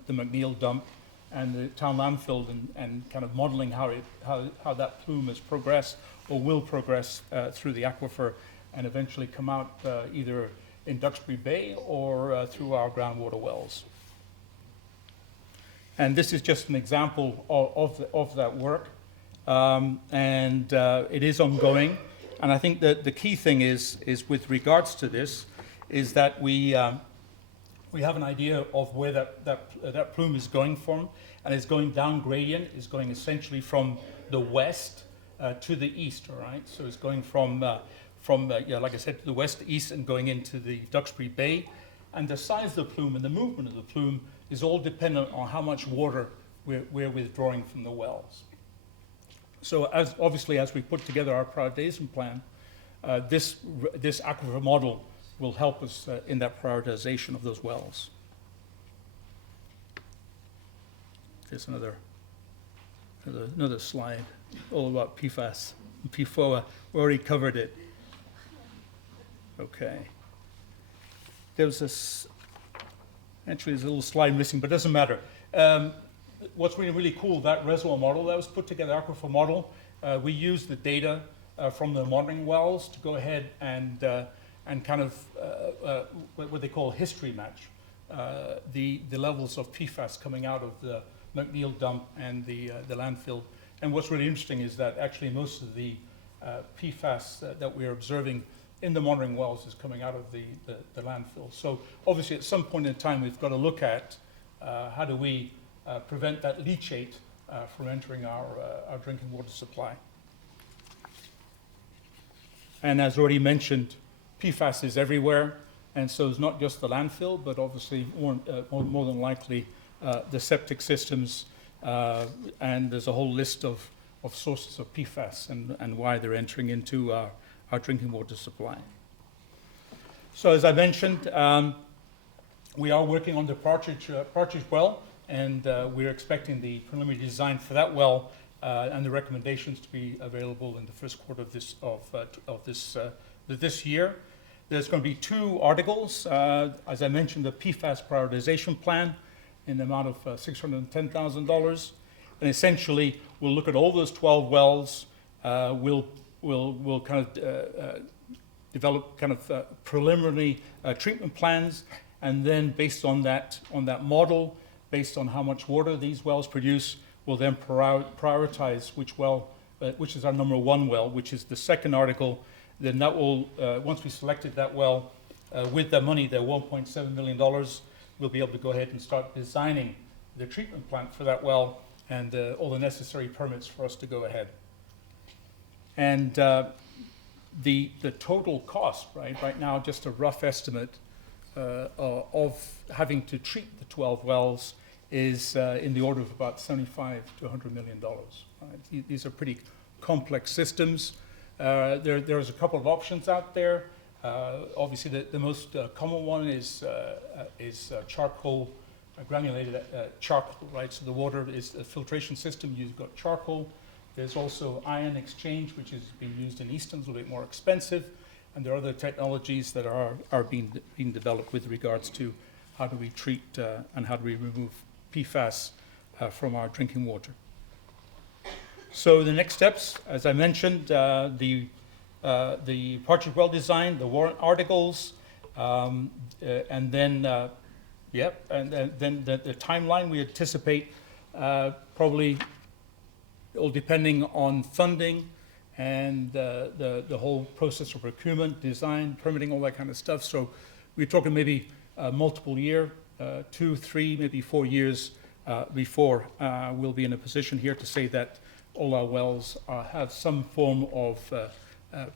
McNeil dump and the town landfill, and kind of modeling how that plume has progressed or will progress through the aquifer and eventually come out either in Duxbury Bay or through our groundwater wells. And this is just an example of that work. It is ongoing. And I think that the key thing is with regards to this, is that we have an idea of where that plume is going from, and it's going down gradient. It's going essentially from the west to the east, all right? So it's going from like I said, to the west, east, and going into the Duxbury Bay. And the size of the plume and the movement of the plume is all dependent on how much water we're withdrawing from the wells. So obviously, as we put together our prioritization plan, this aquifer model will help us in that prioritization of those wells. There's another slide, all about PFAS and PFOA. We already covered it. Okay. There's a little slide missing, but it doesn't matter. What's really cool, that reservoir model that was put together, aquifer model, we used the data from the monitoring wells to go ahead and kind of what they call history match the levels of PFAS coming out of the McNeil dump and the landfill. And what's really interesting is that actually most of the PFAS that we're observing in the monitoring wells is coming out of the landfill. So obviously at some point in time we've got to look at how do we prevent that leachate from entering our drinking water supply. And as already mentioned, PFAS is everywhere, and so it's not just the landfill, but obviously more than likely the septic systems, and there's a whole list of sources of PFAS and why they're entering into our drinking water supply. So as I mentioned, we are working on the Partridge well, and we're expecting the preliminary design for that well and the recommendations to be available in the first quarter of this year. There's going to be 2 articles, as I mentioned, the PFAS prioritization plan in the amount of $610,000, and essentially we'll look at all those 12 wells. We'll kind of develop kind of preliminary treatment plans, and then based on that model, based on how much water these wells produce, we'll then prioritize which well, which is our number one well, which is the second article. Then that will, once we selected that well, with the money, the $1.7 million, we'll be able to go ahead and start designing the treatment plant for that well and all the necessary permits for us to go ahead. And the total cost, right now, just a rough estimate of having to treat the 12 wells is in the order of about $75 to $100 million. Right? These are pretty complex systems. There's a couple of options out there. Obviously, the most common one is charcoal, granulated charcoal, right? So the water is a filtration system. You've got charcoal. There's also ion exchange, which is being used in Easton, a little bit more expensive. And there are other technologies that are being developed with regards to how do we treat and how do we remove PFAS from our drinking water. So the next steps, as I mentioned, the partridge well design, the warrant articles, and then the timeline we anticipate probably all depending on funding and the whole process of procurement, design, permitting, all that kind of stuff. So we're talking maybe multiple year, 2, 3, maybe 4 years before we'll be in a position here to say that all our wells have some form of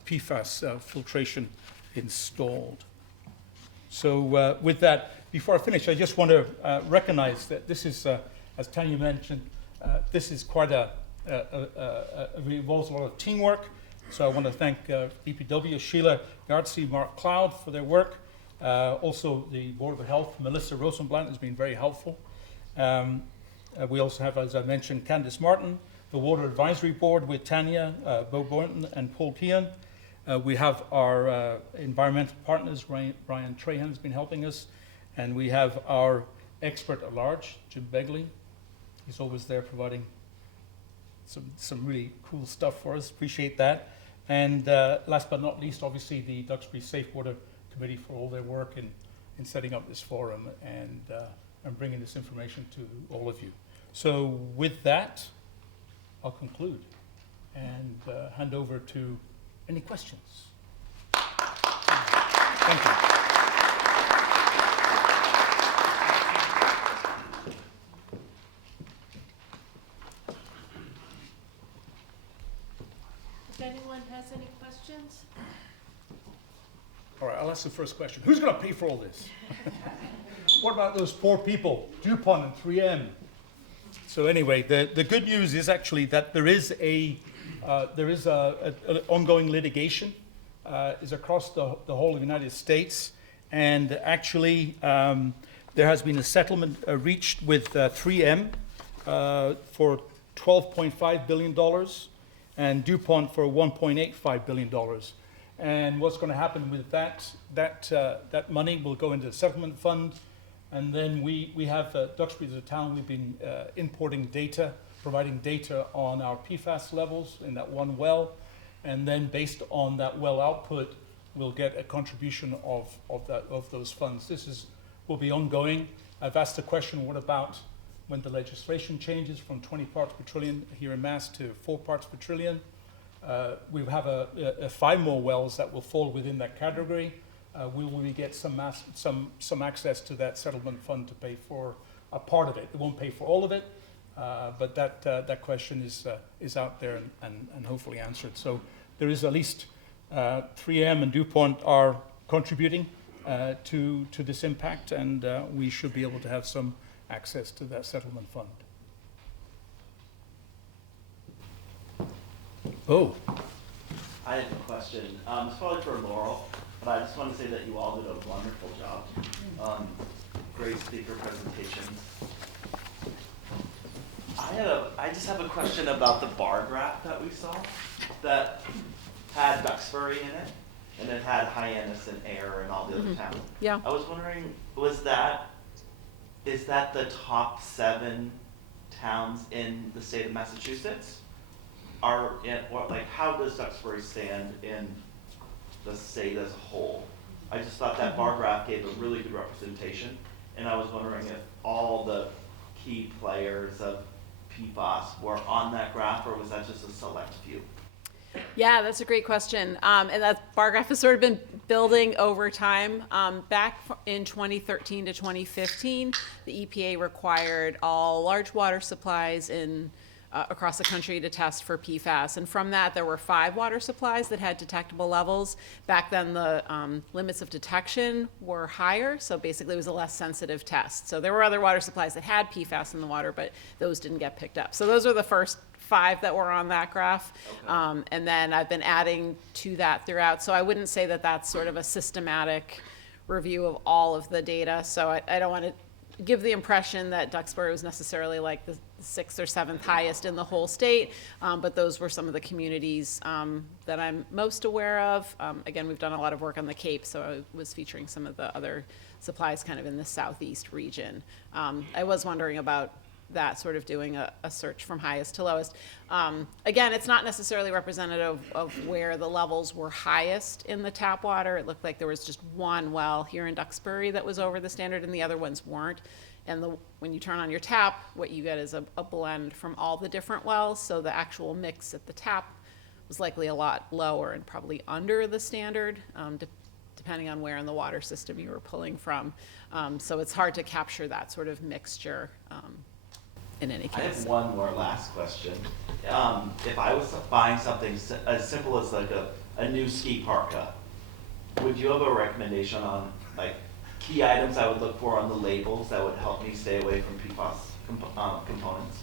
PFAS filtration installed. So with that, before I finish, I just want to recognize that this is, as Tanya mentioned, this is quite it involves a lot of teamwork. So I want to thank DPW, Sheila Gartsey, Mark Cloud for their work. Also the Board of Health, Melissa Rosenblatt has been very helpful. We also have, as I mentioned, Candice Martin, the Water Advisory Board with Tanya, Bo Boynton, and Paul Kean. We have our environmental partners, Brian Trahan has been helping us, and we have our expert at large, Jim Begley. He's always there providing some really cool stuff for us. Appreciate that. And last but not least, obviously the Duxbury Safe Water Committee for all their work in setting up this forum and bringing this information to all of you. So with that, I'll conclude and hand over to any questions. Thank you. If anyone has any questions? All right, I'll ask the first question. Who's going to pay for all this? What about those poor people, DuPont and 3M? So anyway, the good news is actually that there is an ongoing litigation is across the whole of the United States, and actually there has been a settlement reached with 3M for $12.5 billion and DuPont for $1.85 billion. And what's going to happen with that money will go into the settlement fund. And then we have, Duxbury as a town, we've been importing data, providing data on our PFAS levels in that one well. And then based on that well output, we'll get a contribution of those funds. Will be ongoing. I've asked the question, what about when the legislation changes from 20 parts per trillion here in Mass to 4 parts per trillion? We have 5 more wells that will fall within that category. Will we get some access to that settlement fund to pay for a part of it? It won't pay for all of it, but that question is out there and hopefully answered. So there is at least 3M and DuPont are contributing to this impact, and we should be able to have some access to that settlement fund. Oh. I have a question. It's probably for Laurel, but I just want to say that you all did a wonderful job. Great speaker presentations. I just have a question about the bar graph that we saw that had Duxbury in it, and it had Hyannis and Ayr and all the other towns. Yeah. I was wondering, is that the top 7 towns in the state of Massachusetts? How does Duxbury stand in the state as a whole. I just thought that bar graph gave a really good representation, and I was wondering if all the key players of PFAS were on that graph, or was that just a select few? Yeah, that's a great question. And that bar graph has sort of been building over time. Back in 2013 to 2015, the EPA required all large water supplies across the country to test for PFAS. And from that, there were 5 water supplies that had detectable levels. Back then, the limits of detection were higher, so basically it was a less sensitive test. So there were other water supplies that had PFAS in the water, but those didn't get picked up. So those were the first 5 that were on that graph. Okay. And then I've been adding to that throughout. So I wouldn't say that that's sort of a systematic review of all of the data. So I don't want to give the impression that Duxbury was necessarily like the 6th or 7th highest in the whole state, but those were some of the communities that I'm most aware of. Again, we've done a lot of work on the Cape, so I was featuring some of the other supplies kind of in the southeast region. I was wondering about that, sort of doing a search from highest to lowest. Again, it's not necessarily representative of where the levels were highest in the tap water. It looked like there was just one well here in Duxbury that was over the standard and the other ones weren't. And when you turn on your tap, what you get is a blend from all the different wells, so the actual mix at the tap was likely a lot lower and probably under the standard, depending on where in the water system you were pulling from. So it's hard to capture that sort of mixture in any I case. have one more last question. If I was buying something as simple as like a new ski parka, would you have a recommendation on like key items I would look for on the labels that would help me stay away from PFAS components?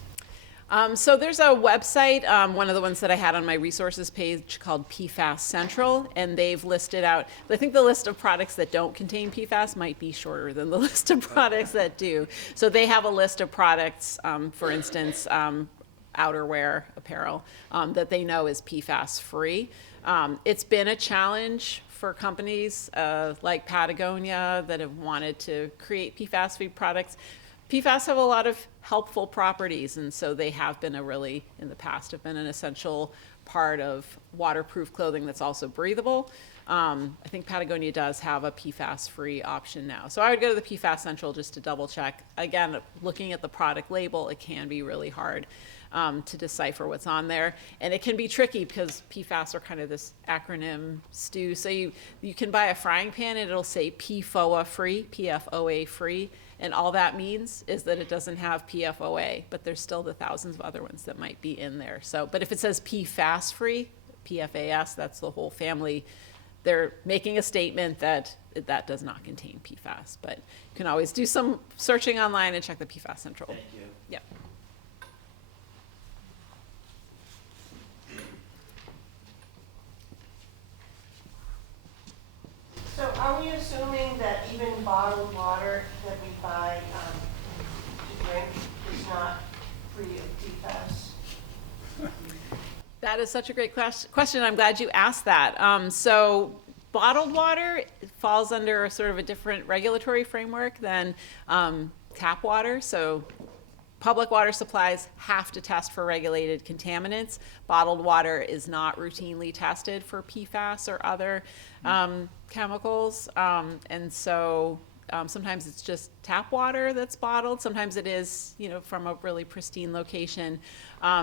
So there's a website, one of the ones that I had on my resources page called PFAS Central, and they've listed out, I think the list of products that don't contain PFAS might be shorter than the list of products that do. So they have a list of products, for instance, outerwear, apparel, that they know is PFAS free. It's been a challenge for companies like Patagonia that have wanted to create PFAS free products. PFAS have a lot of helpful properties, and so they have been in the past, have been an essential part of waterproof clothing that's also breathable. I think Patagonia does have a PFAS-free option now. So I would go to the PFAS Central just to double check. Again, looking at the product label, it can be really hard to decipher what's on there. And it can be tricky because PFAS are kind of this acronym stew. So you can buy a frying pan and it'll say PFOA free, PFOA free. And all that means is that it doesn't have PFOA, but there's still the thousands of other ones that might be in there. So, but if it says PFAS free, PFAS, that's the whole family, they're making a statement that that does not contain PFAS. But you can always do some searching online and check the PFAS Central. Thank you. Yep. So are we assuming that even bottled water that we buy to drink is not free of PFAS? That is such a great question. I'm glad you asked that. So bottled water falls under sort of a different regulatory framework than tap water. So public water supplies have to test for regulated contaminants. Bottled water is not routinely tested for PFAS or other chemicals. And so sometimes it's just tap water that's bottled. Sometimes it is, from a really pristine location.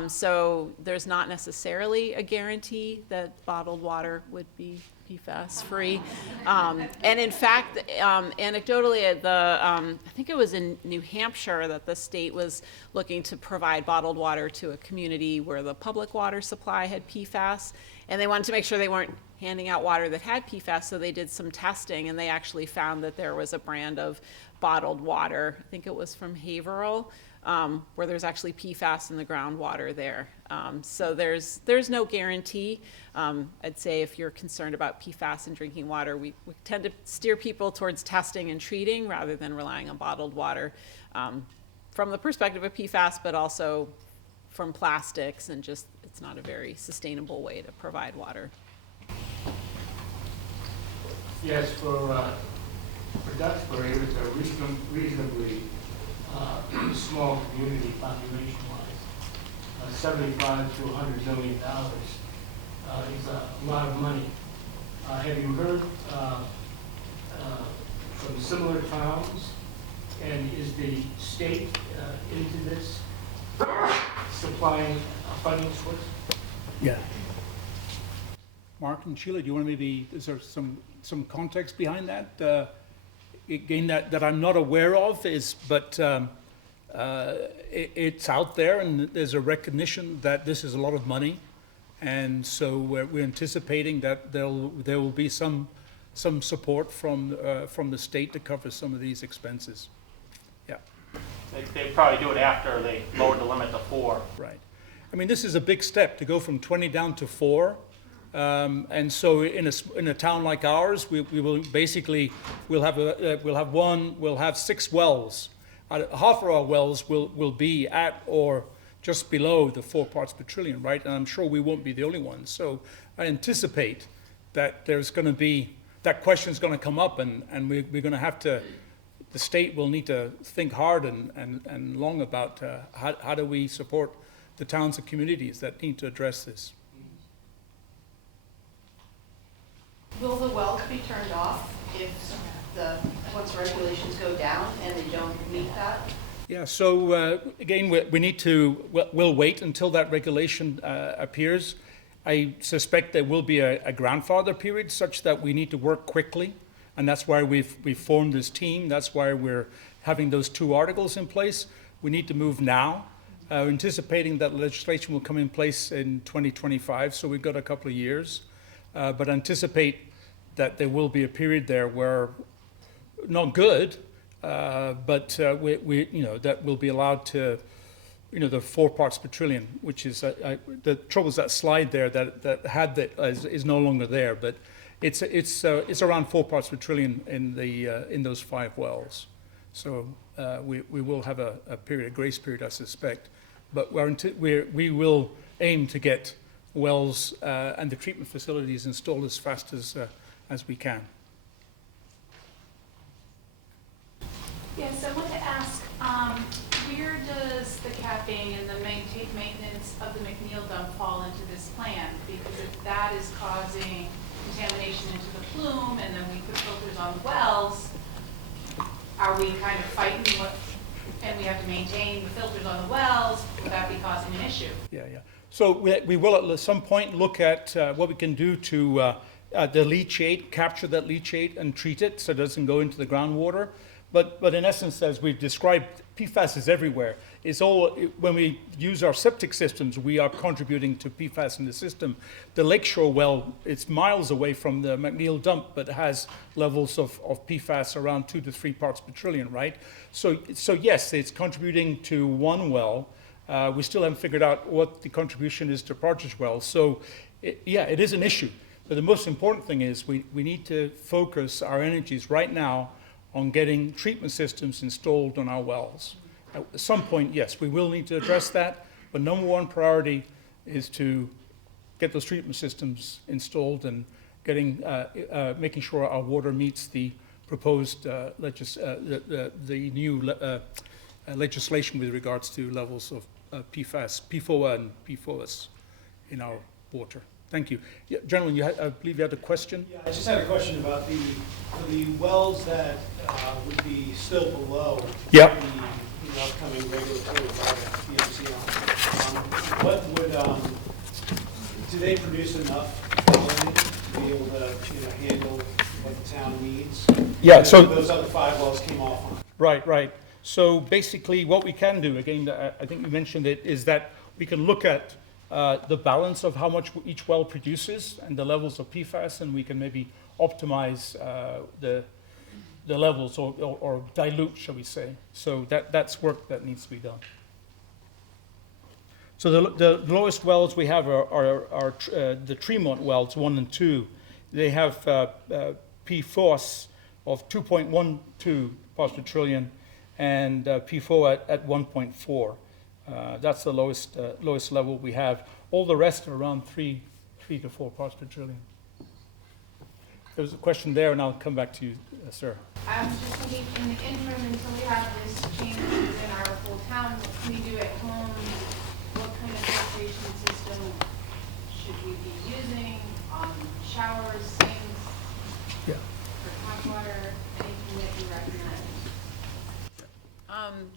So there's not necessarily a guarantee that bottled water would be PFAS free. And in fact, anecdotally, I think it was in New Hampshire that the state was looking to provide bottled water to a community where the public water supply had PFAS. And they wanted to make sure they weren't handing out water that had PFAS, so they did some testing, and they actually found that there was a brand of bottled water, I think it was from Haverhill, where there's actually PFAS in the groundwater there. So there's no guarantee. I'd say if you're concerned about PFAS in drinking water, we tend to steer people towards testing and treating rather than relying on bottled water from the perspective of PFAS, but also from plastics, and just it's not a very sustainable way to provide water. Yes, for Duxbury, it was a reasonably small community population-wise. 75 to $100 million is a lot of money. Have you heard from similar towns? And is the state into this supplying a funding source? Yeah. Mark and Sheila, do you want to maybe, is there some context behind that? Again, that I'm not aware of but it's out there and there's a recognition that this is a lot of money. And so we're anticipating that there will be some support from the state to cover some of these expenses. Yeah. They probably do it after they lowered the limit to 4. Right. I mean, this is a big step to go from 20 down to 4. And so in a town like ours, we will basically, we'll have 6 wells. Half of our wells will be at or just below the 4 parts per trillion, right? And I'm sure we won't be the only ones. So I anticipate that there's going to be, that question's going to come up and we're going to have to, the state will need to think hard and long about how do we support the towns and communities that need to address this. Will the wells be turned off if once regulations go down and they don't meet that? Yeah, so again, we need to, we'll wait until that regulation appears. I suspect there will be a grandfather period such that we need to work quickly. And that's why we've formed this team. That's why we're having those 2 articles in place. We need to move now. Anticipating that legislation will come in place in 2025, so we've got a couple of years. But anticipate that there will be a period there where, not good, but we that will be allowed to, the 4 parts per trillion, which is the trouble is that slide there that had that is no longer there, but it's around 4 parts per trillion in those 5 wells. So we will have a grace period, I suspect, but we will aim to get wells and the treatment facilities installed as fast as we can. Yes, I want to ask, where does the capping and the maintenance of the McNeil dump fall into this plan? Because if that is causing contamination into the plume and then we put filters on the wells, are we kind of fighting and we have to maintain the filters on the wells? Would that be causing an issue? Yeah. So we will at some point look at what we can do to the leachate, capture that leachate and treat it so it doesn't go into the groundwater. But in essence, as we've described, PFAS is everywhere. It's all, when we use our septic systems, we are contributing to PFAS in the system. The Lakeshore well, it's miles away from the McNeil dump, but has levels of PFAS around 2 to 3 parts per trillion, right? So yes, it's contributing to 1 well. We still haven't figured out what the contribution is to Partridge Well. So it is an issue. But the most important thing is we need to focus our energies right now on getting treatment systems installed on our wells. At some point, yes, we will need to address that, but number 1 priority is to get those treatment systems installed and making sure our water meets the proposed the new legislation with regards to levels of PFAS, PFOA and PFOS in our water. Thank you. Yeah, gentlemen, I believe you had a question? Yeah, I just had a question about the wells that would be still below the upcoming regulatory environment, PMC. What would, do they produce enough quality to be able to handle what the town needs? Yeah, so those other 5 wells came off on. Right. So basically what we can do, again, I think you mentioned it, is that we can look at the balance of how much each well produces and the levels of PFAS, and we can maybe optimize the levels or dilute, shall we say. So that's work that needs to be done. So the lowest wells we have are the Tremont wells, 1 and 2. They have PFOS of 2.12 parts per trillion and PFOA at 1.4. That's the lowest level we have. All the rest are around 3 to 4 parts per trillion. There was a question there, and I'll come back to you, sir. I'm just thinking, in the interim, until we have this change in our whole town, what can we do at home? What kind of filtration system should we be using on showers, sinks?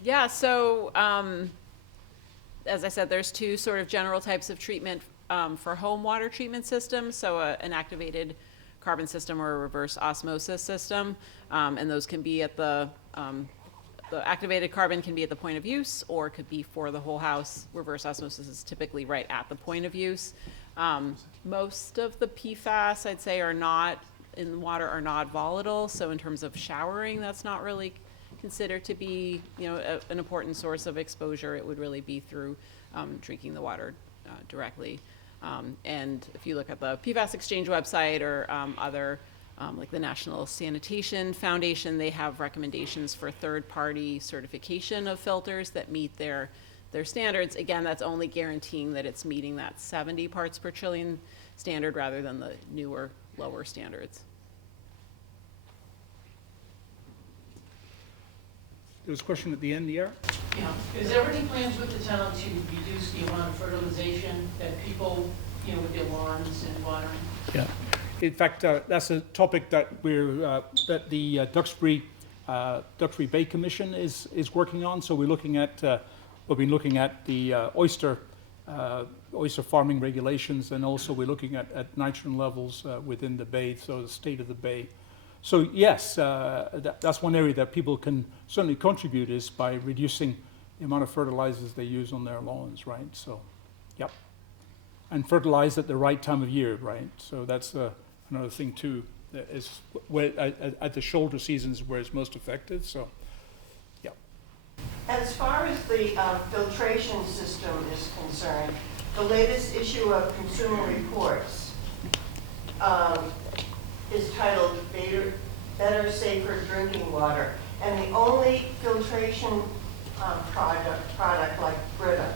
Yeah, so as I said, there's two sort of general types of treatment for home water treatment systems. So an activated carbon system or a reverse osmosis system, and those can be at the activated carbon can be at the point of use, or it could be for the whole house. Reverse osmosis is typically right at the point of use. Most of the PFAS, I'd say, are not in water, are not volatile. So in terms of showering, that's not really considered to be, an important source of exposure. It would really be through drinking the water directly. And if you look at the PFAS Exchange website or other, like the National Sanitation Foundation, they have recommendations for third-party certification of filters that meet their standards. Again, that's only guaranteeing that it's meeting that 70 parts per trillion standard rather than the newer, lower standards. There was a question at the end here. Yeah, is there any plans with the town to reduce the amount of fertilization that people, with their lawns and watering? Yeah. In fact, that's a topic that that the Duxbury Bay Commission is working on. So we're looking at we've been looking at the oyster farming regulations, and also we're looking at nitrogen levels within the bay, so the state of the bay. So yes, that's one area that people can certainly contribute, is by reducing the amount of fertilizers they use on their lawns, right? So, yep. And fertilize at the right time of year, right? So that's another thing too, that is where, at the shoulder seasons where it's most effective, so, yeah. As far as the filtration system is concerned, the latest issue of Consumer Reports is titled Better, Safer Drinking Water. And the only filtration product like Brita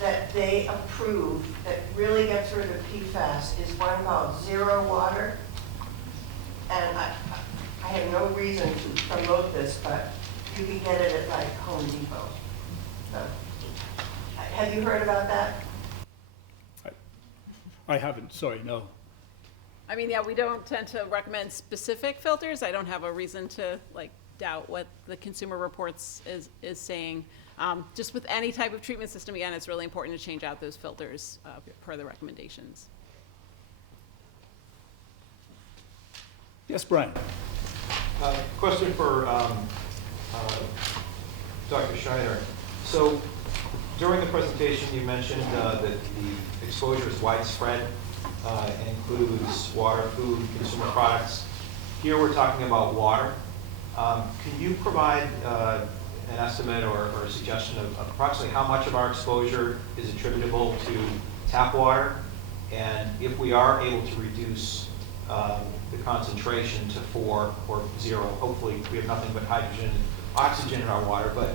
that they approve that really gets rid of PFAS is one called Zero Water. And I have no reason to promote this, but you can get it at like Home Depot. So, have you heard about that? I haven't, sorry, no. I mean, yeah, we don't tend to recommend specific filters. I don't have a reason to doubt what the Consumer Reports is saying. Just with any type of treatment system, again, it's really important to change out those filters per the recommendations. Yes, Brian. Question for Dr. Scheiner. So during the presentation, you mentioned that the exposure is widespread and includes water, food, consumer products. Here we're talking about water. Can you provide an estimate or a suggestion of approximately how much of our exposure is attributable to tap water? And if we are able to reduce the concentration to 4 or 0, hopefully we have nothing but hydrogen and oxygen in our water, but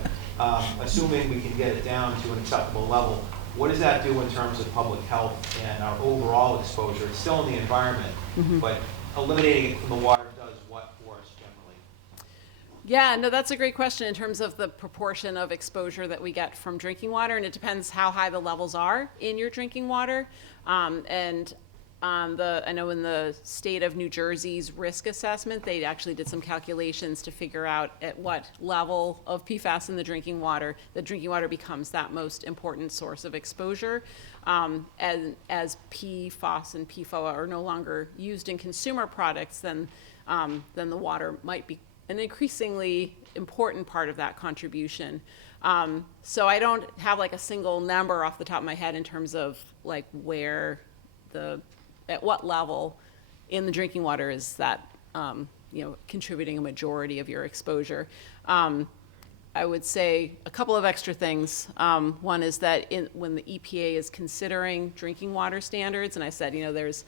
assuming we can get it down to an acceptable level, what does that do in terms of public health and our overall exposure? It's still in the environment, but eliminating it from the water does what for us generally? Yeah, no, that's a great question in terms of the proportion of exposure that we get from drinking water, and it depends how high the levels are in your drinking water. I know in the state of New Jersey's risk assessment, they actually did some calculations to figure out at what level of PFAS in the drinking water becomes that most important source of exposure. And as PFAS and PFOA are no longer used in consumer products, then the water might be an increasingly important part of that contribution. So I don't have a single number off the top of my head in terms of where at what level in the drinking water is that contributing a majority of your exposure. I would say a couple of extra things. One is that when the EPA is considering drinking water standards, and I said, there's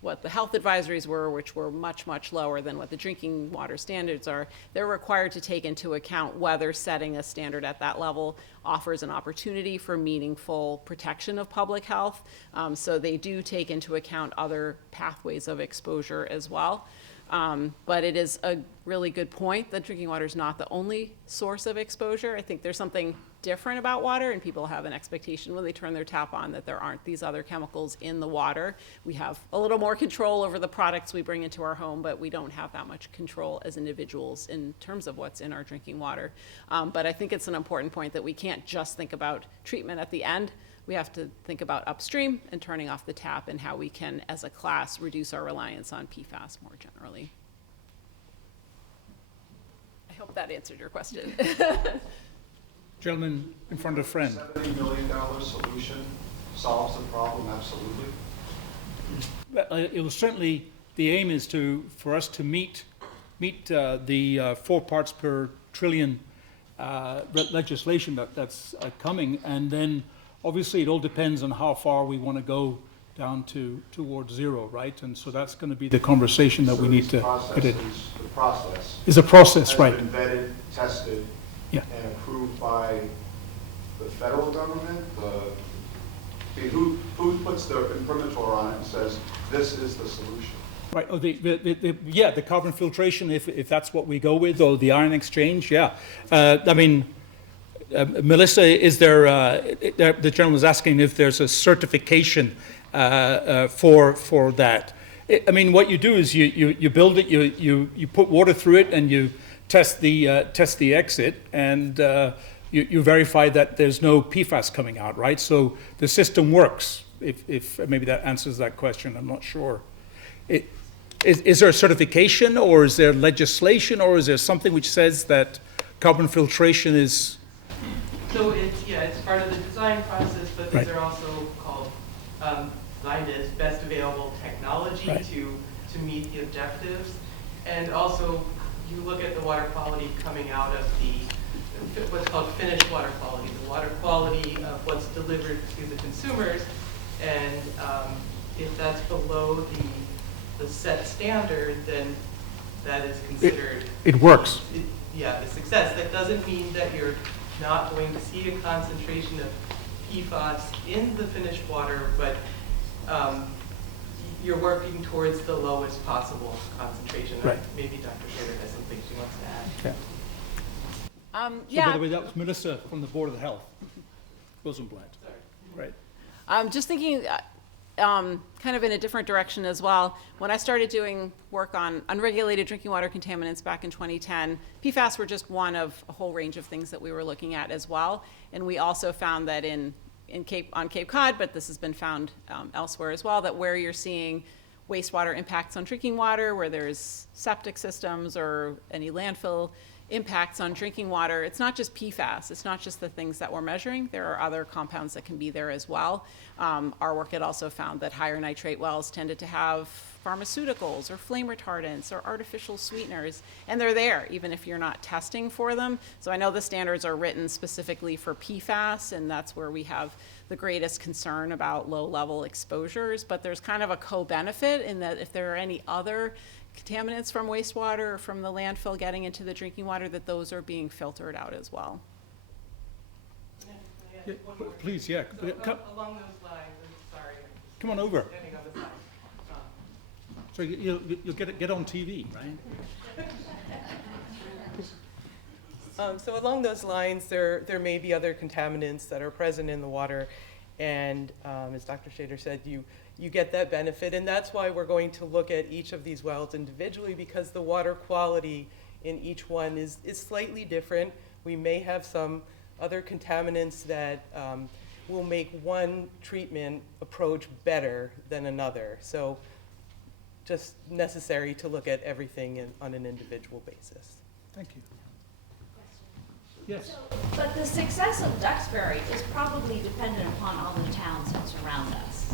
what the health advisories were, which were much, much lower than what the drinking water standards are, they're required to take into account whether setting a standard at that level offers an opportunity for meaningful protection of public health. So they do take into account other pathways of exposure as well. But it is a really good point that drinking water is not the only source of exposure. I think there's something different about water, and people have an expectation when they turn their tap on that there aren't these other chemicals in the water. We have a little more control over the products we bring into our home, but we don't have that much control as individuals in terms of what's in our drinking water. But I think it's an important point that we can't just think about treatment at the end. We have to think about upstream and turning off the tap and how we can, as a class, reduce our reliance on PFAS more generally. I hope that answered your question. Gentleman in front of a friend. $70 million solution solves the problem, absolutely. It will certainly, the aim is for us to meet the 4 parts per trillion legislation that's coming, and then obviously it all depends on how far we want to go down towards zero, right? And so that's going to be the conversation that we need to get in. The process is a process, right? Has been vetted, tested, yeah, and approved by the federal government. Who puts the imprimatur on it and says this is the solution? Right. Oh, the carbon filtration, if that's what we go with, or the ion exchange. Yeah. I mean, Melissa, is there? The gentleman was asking if there's a certification for that. I mean, what you do is you build it, you put water through it, and you test the exit, and you verify that there's no PFAS coming out, right? So the system works. If maybe that answers that question, I'm not sure. Is there a certification, or is there legislation, or is there something which says that carbon filtration is? So it's part of the design process, but these are also called designed as best available technology to meet the objectives. And also, you look at the water quality coming out of what's called finished water quality, the water quality of what's delivered to the consumers. And if that's below the set standard, then that is considered... It works. A success. That doesn't mean that you're not going to see a concentration of PFAS in the finished water, but you're working towards the lowest possible concentration. Right. Maybe Dr. Shader has something she wants to add. Yeah. So by the way, that was Melissa from the Board of Health. Rosenblatt. Right. Just thinking kind of in a different direction as well. When I started doing work on unregulated drinking water contaminants back in 2010, PFAS were just one of a whole range of things that we were looking at as well. And we also found that on Cape Cod, but this has been found elsewhere as well, that where you're seeing wastewater impacts on drinking water, where there's septic systems or any landfill impacts on drinking water, it's not just PFAS, it's not just the things that we're measuring, there are other compounds that can be there as well. Our work had also found that higher nitrate wells tended to have pharmaceuticals or flame retardants or artificial sweeteners, and they're there even if you're not testing for them. So I know the standards are written specifically for PFAS, and that's where we have the greatest concern about low-level exposures, but there's kind of a co-benefit in that if there are any other contaminants from wastewater or from the landfill getting into the drinking water, that those are being filtered out as well. Yeah, please, yeah. So, along those lines, I'm sorry. Come on over. Standing on the side. So you'll get on TV, right? So along those lines, there may be other contaminants that are present in the water, and as Dr. Shader said, you get that benefit, and that's why we're going to look at each of these wells individually, because the water quality in each one is slightly different. We may have some other contaminants that will make one treatment approach better than another. So just necessary to look at everything on an individual basis. Thank you. Yes. But the success of Duxbury is probably dependent upon all the towns that surround us.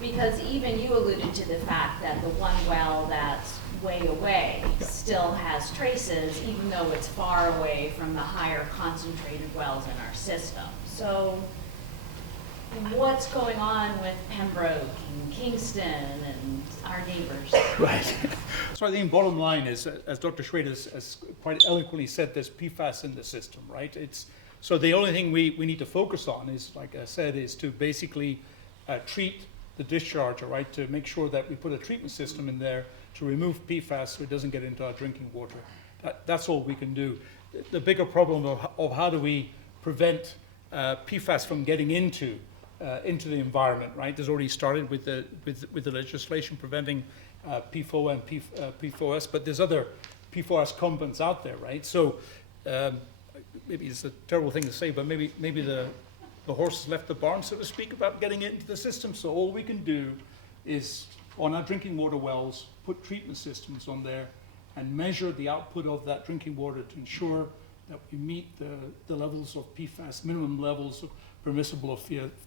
Because even you alluded to the fact that the one well that's way away still has traces, even though it's far away from the higher concentrated wells in our system. So what's going on with Pembroke and Kingston and our neighbors? Right. So I think bottom line is, as Dr. Schrader has quite eloquently said, there's PFAS in the system, right? So the only thing we need to focus on is, like I said, is to basically treat the discharge, right? To make sure that we put a treatment system in there to remove PFAS so it doesn't get into our drinking water. That's all we can do. The bigger problem of how do we prevent PFAS from getting into the environment, right? There's already started with the legislation preventing PFOA and PFOS, but there's other PFOS compounds out there, right? So maybe it's a terrible thing to say, but maybe the horse has left the barn, so to speak, about getting it into the system. So all we can do is, on our drinking water wells, put treatment systems on there and measure the output of that drinking water to ensure that we meet the levels of PFAS, minimum levels of permissible of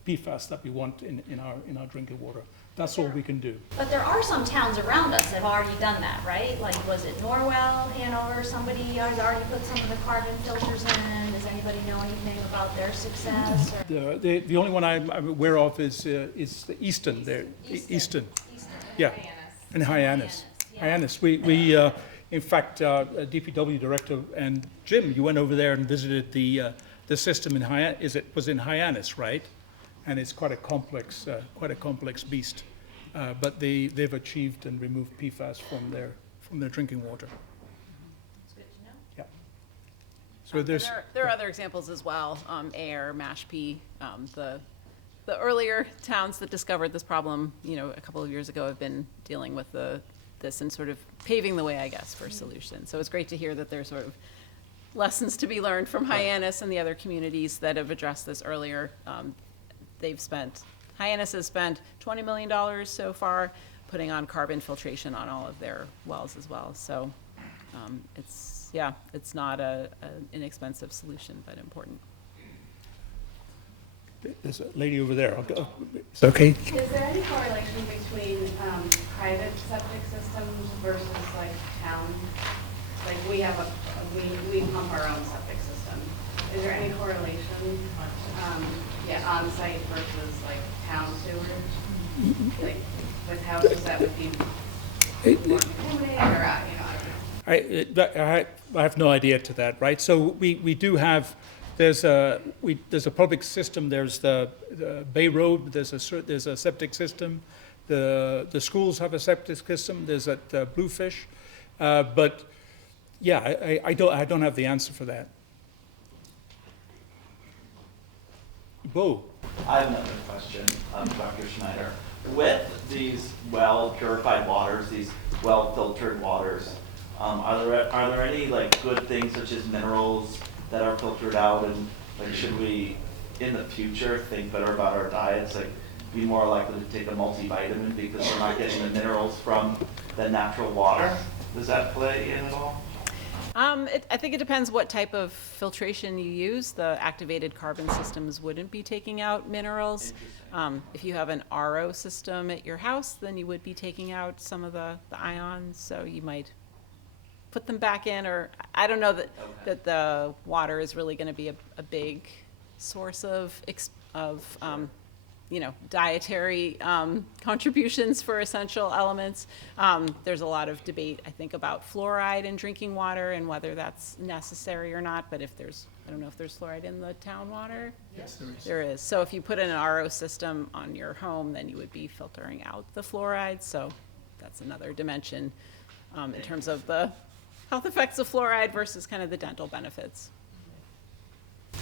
PFAS that we want in our drinking water. That's all we can do. But there are some towns around us that have already done that, right? Like, was it Norwell, Hanover, somebody has already put some of the carbon filters in? Does anybody know anything about their success? Or? The only one I'm aware of is the Easton there. Easton. Yeah, in Hyannis. Hyannis. We in fact, DPW director and Jim, you went over there and visited the system in Hyannis. Was in Hyannis, right? And it's quite a complex beast. But they've achieved and removed PFAS from their drinking water. It's good to know. Yeah. So there are other examples as well. Ayer, Mashpee, the earlier towns that discovered this problem, a couple of years ago, have been dealing with this and sort of paving the way, I guess, for solutions. So it's great to hear that there's sort of lessons to be learned from Hyannis and the other communities that have addressed this earlier. Hyannis has spent $20 million so far putting on carbon filtration on all of their wells as well. So it's not an inexpensive solution, but important. There's a lady over there. Is that okay? Is there any correlation between private septic systems versus like town? Like we have we pump our own septic system. Is there any correlation, on site versus like town sewage? Like with houses that would be more contaminated, or I don't know. I have no idea to that, right? So we do have. There's a public system. There's the Bay Road. There's a septic system. The schools have a septic system. There's at Bluefish, but yeah, I don't have the answer for that. Bo. I have another question, Dr. Schneider. With these well-purified waters, these well-filtered waters, are there any like good things such as minerals that are filtered out, and like should we in the future think better about our diets, like be more likely to take a multivitamin because we're not getting the minerals from the natural water? Does that play in at all? I think it depends what type of filtration you use. The activated carbon systems wouldn't be taking out minerals. If you have an RO system at your house, then you would be taking out some of the ions, so you might put them back in, or I don't know that the water is really going to be a big source of dietary contributions for essential elements. There's a lot of debate, I think, about fluoride in drinking water and whether that's necessary or not. But I don't know if there's fluoride in the town water. Yes, there is. There is. So if you put in an RO system on your home, then you would be filtering out the fluoride. So that's another dimension in terms of the health effects of fluoride versus kind of the dental benefits.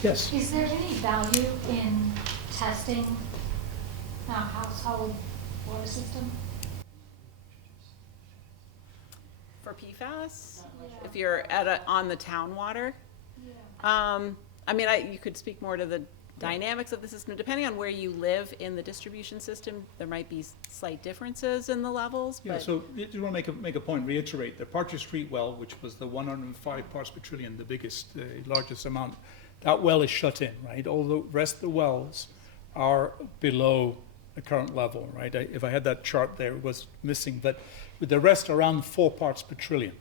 Yes. Is there any value in testing a household water system? For PFAS? Yeah. If you're on the town water? Yeah. You could speak more to the dynamics of the system. Depending on where you live in the distribution system, there might be slight differences in the levels. Yeah, but so you want to make a point, reiterate, the Partridge Street well, which was the 105 parts per trillion, the biggest, largest amount, that well is shut in, right? All the rest of the wells are below the current level, right? If I had that chart there, it was missing, but with the rest around 4 parts per trillion.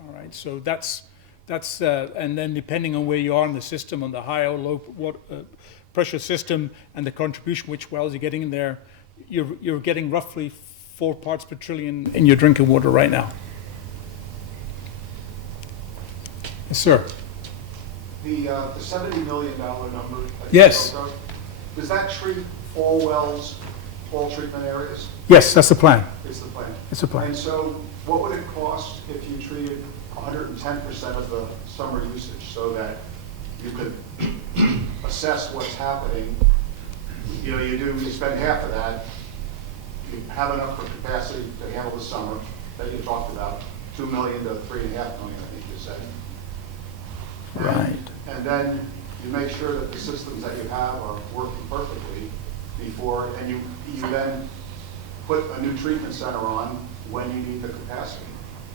All right, so that's and then depending on where you are in the system, on the high or low water, pressure system, and the contribution, which wells you're getting in there, you're getting roughly 4 parts per trillion in your drinking water right now. Yes, sir. The $70 million number. Yes. Spoke of, does that treat all wells, all treatment areas? Yes, that's the plan. It's the plan. It's the plan. And so what would it cost if you treated 110% of the summer usage, so that you could assess what's happening. You know, you spend half of that, you have enough for capacity to handle the summer that you talked about, 2 million to 3.5 million, I think you said. Right. And then you make sure that the systems that you have are working perfectly before, and you then put a new treatment center on when you need the capacity,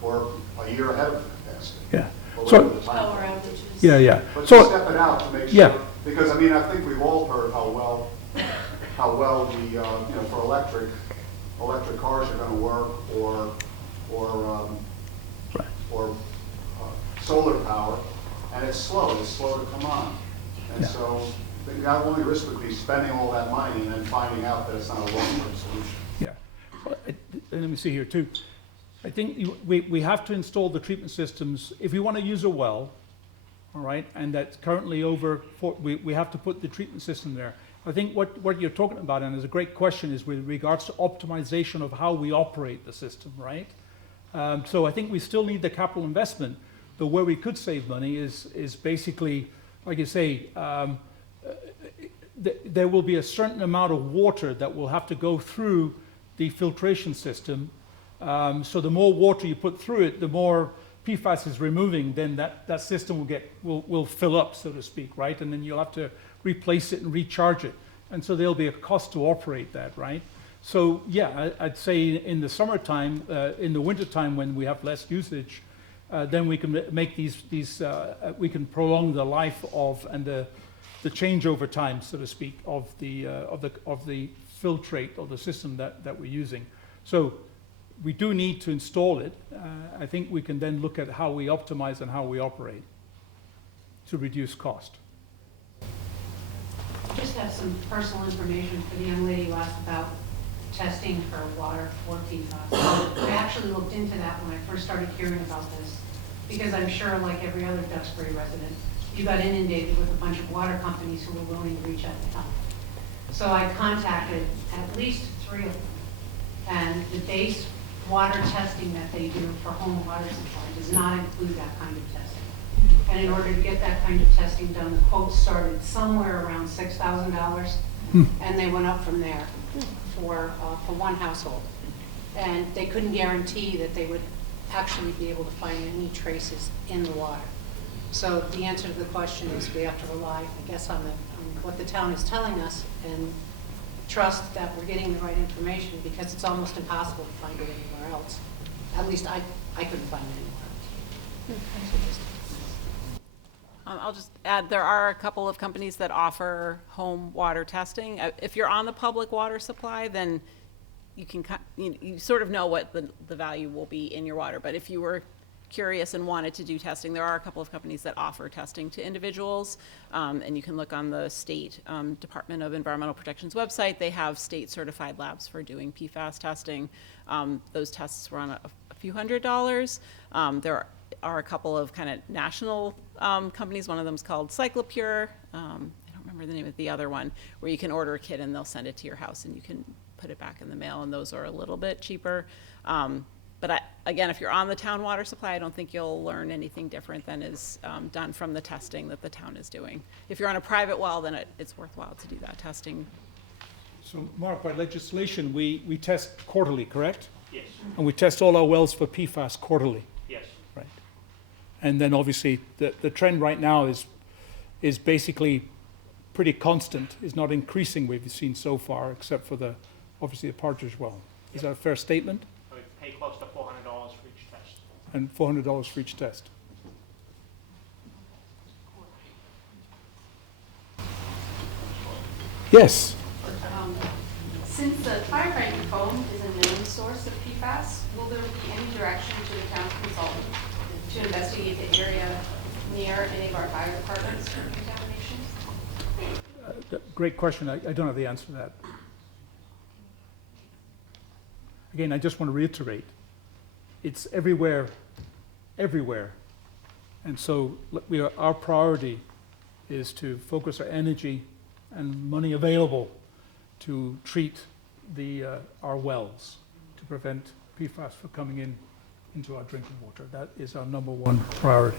or a year ahead of the capacity. Yeah. Or So- whatever the time Power frame. outages. Yeah, yeah. But So, you step it out to make sure, yeah. because I mean, I think we've all heard how well the, you know, for electric cars are gonna work, or solar power, and it's slow to come on. And Yeah. so, the only risk would be spending all that money and then finding out that it's not a long-term solution. Yeah. Well, let me see here too. I think we have to install the treatment systems if we want to use a well, all right, and that's currently we have to put the treatment system there. I think what you're talking about, and is a great question, is with regards to optimization of how we operate the system, right? So I think we still need the capital investment, but where we could save money is basically, like you say, there will be a certain amount of water that will have to go through the filtration system. So the more water you put through it, the more PFAS is removing, then that system will fill up, so to speak, right? And then you'll have to replace it and recharge it. And so there'll be a cost to operate that, right? So yeah, I'd say in the summertime, in the wintertime when we have less usage, then we can make these we can prolong the life of and the changeover time, so to speak, of the filtrate of the system that we're using. So we do need to install it. I think we can then look at how we optimize and how we operate to reduce cost. I just have some personal information for the young lady who asked about testing for water for PFAS. I actually looked into that when I first started hearing about this, because I'm sure, like every other Duxbury resident, you got inundated with a bunch of water companies who were willing to reach out to help. So I contacted at least 3 of them, and the base water testing that they do for home water supply does not include that kind of testing. And in order to get that kind of testing done, the quote started somewhere around $6,000, and they went up from there for one household. And they couldn't guarantee that they would actually be able to find any traces in the water. So the answer to the question is we have to rely, I guess, on what the town is telling us and trust that we're getting the right information, because it's almost impossible to find it anywhere else. At least I couldn't find it anywhere else. So just- I'll just add, there are a couple of companies that offer home water testing. If you're on the public water supply, then you sort of know what the value will be in your water. But if you were curious and wanted to do testing, there are a couple of companies that offer testing to individuals, and you can look on the state Department of Environmental Protection's website. They have state certified labs for doing PFAS testing. Those tests run a few $100s. There are a couple of kind of national companies. One of them is called Cyclopure. I don't remember the name of the other one, where you can order a kit and they'll send it to your house and you can put it back in the mail, and those are a little bit cheaper. But again, if you're on the town water supply, I don't think you'll learn anything different than is done from the testing that the town is doing. If you're on a private well, then it's worthwhile to do that testing. So Mark, by legislation, we test quarterly, correct? Yes. And we test all our wells for PFAS quarterly. Yes. Right. And then obviously the trend right now is basically pretty constant, is not increasing we've seen so far, except for obviously the Partridge well. Is that a fair statement? We pay close to $400 for each test. And $400 for each test. Yes. Since the firefighting foam is a known source of PFAS, will there be any direction to the town's consultant to investigate the area near any of our fire departments for contamination? Great question. I don't have the answer to that. Again, I just want to reiterate, it's everywhere. And so our priority is to focus our energy and money available to treat our wells to prevent PFAS from coming into our drinking water. That is our #1 priority.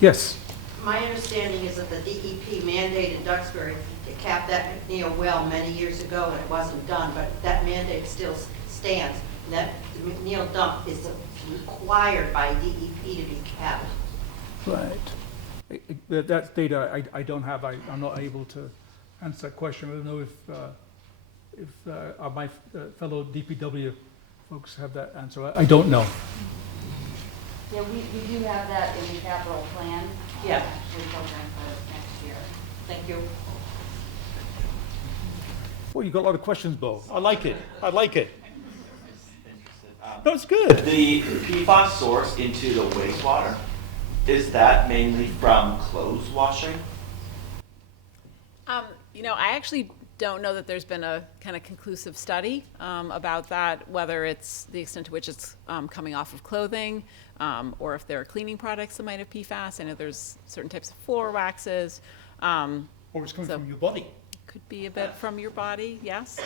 Yes? my understanding is that the DEP mandated Duxbury to cap that McNeil well many years ago, and it wasn't done, but that mandate still stands. And that the McNeil dump is required by DEP to be capped. Right. That's data I don't have. I'm not able to answer that question. I don't know if my fellow DPW folks have that answer. I don't know. Yeah, we do have that in the capital plan. Yeah. Actually programmed for next year. Thank you. Well, you got a lot of questions, Bo. I like it. I like it. No, it's good. The PFAS source into the wastewater, is that mainly from clothes washing? You know, I actually don't know that there's been a kind of conclusive study about that, whether it's the extent to which it's coming off of clothing, or if there are cleaning products that might have PFAS. I know there's certain types of floor waxes. Or it's coming from your body. Could be a bit from your body, yes.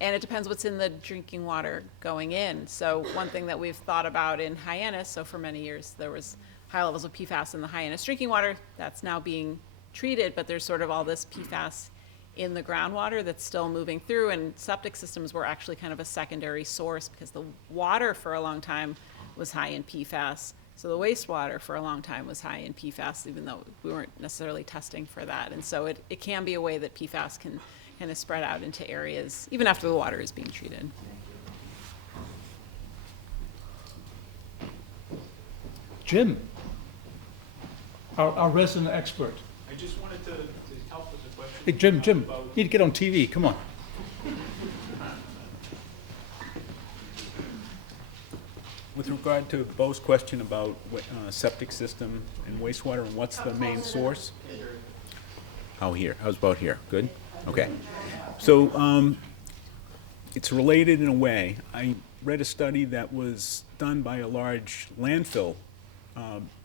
And it depends what's in the drinking water going in. So one thing that we've thought about in Hyannis, so for many years there was high levels of PFAS in the Hyannis drinking water. That's now being treated, but there's sort of all this PFAS in the groundwater that's still moving through, and septic systems were actually kind of a secondary source because the water for a long time was high in PFAS. So the wastewater for a long time was high in PFAS, even though we weren't necessarily testing for that. And so it can be a way that PFAS can kind of spread out into areas, even after the water is being treated. Jim, our resident expert. I just wanted to help with the question. Hey, Jim, you need to get on TV. Come on. With regard to Bo's question about septic system and wastewater and what's the main source? Oh, here. I was about here. Good? Okay. So it's related in a way. I read a study that was done by a large landfill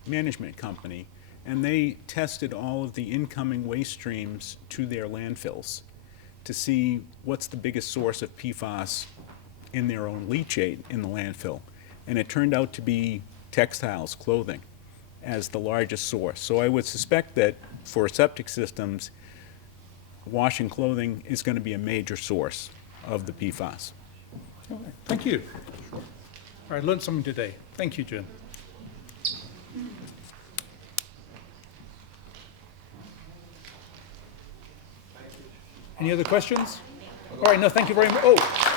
management company, and they tested all of the incoming waste streams to their landfills to see what's the biggest source of PFAS in their own leachate in the landfill. And it turned out to be textiles, clothing, as the largest source. So I would suspect that for septic systems, washing clothing is going to be a major source of the PFAS. Okay. Thank you. All right, I learned something today. Thank you, Jim. Any other questions? All right, no, thank you very much. Oh.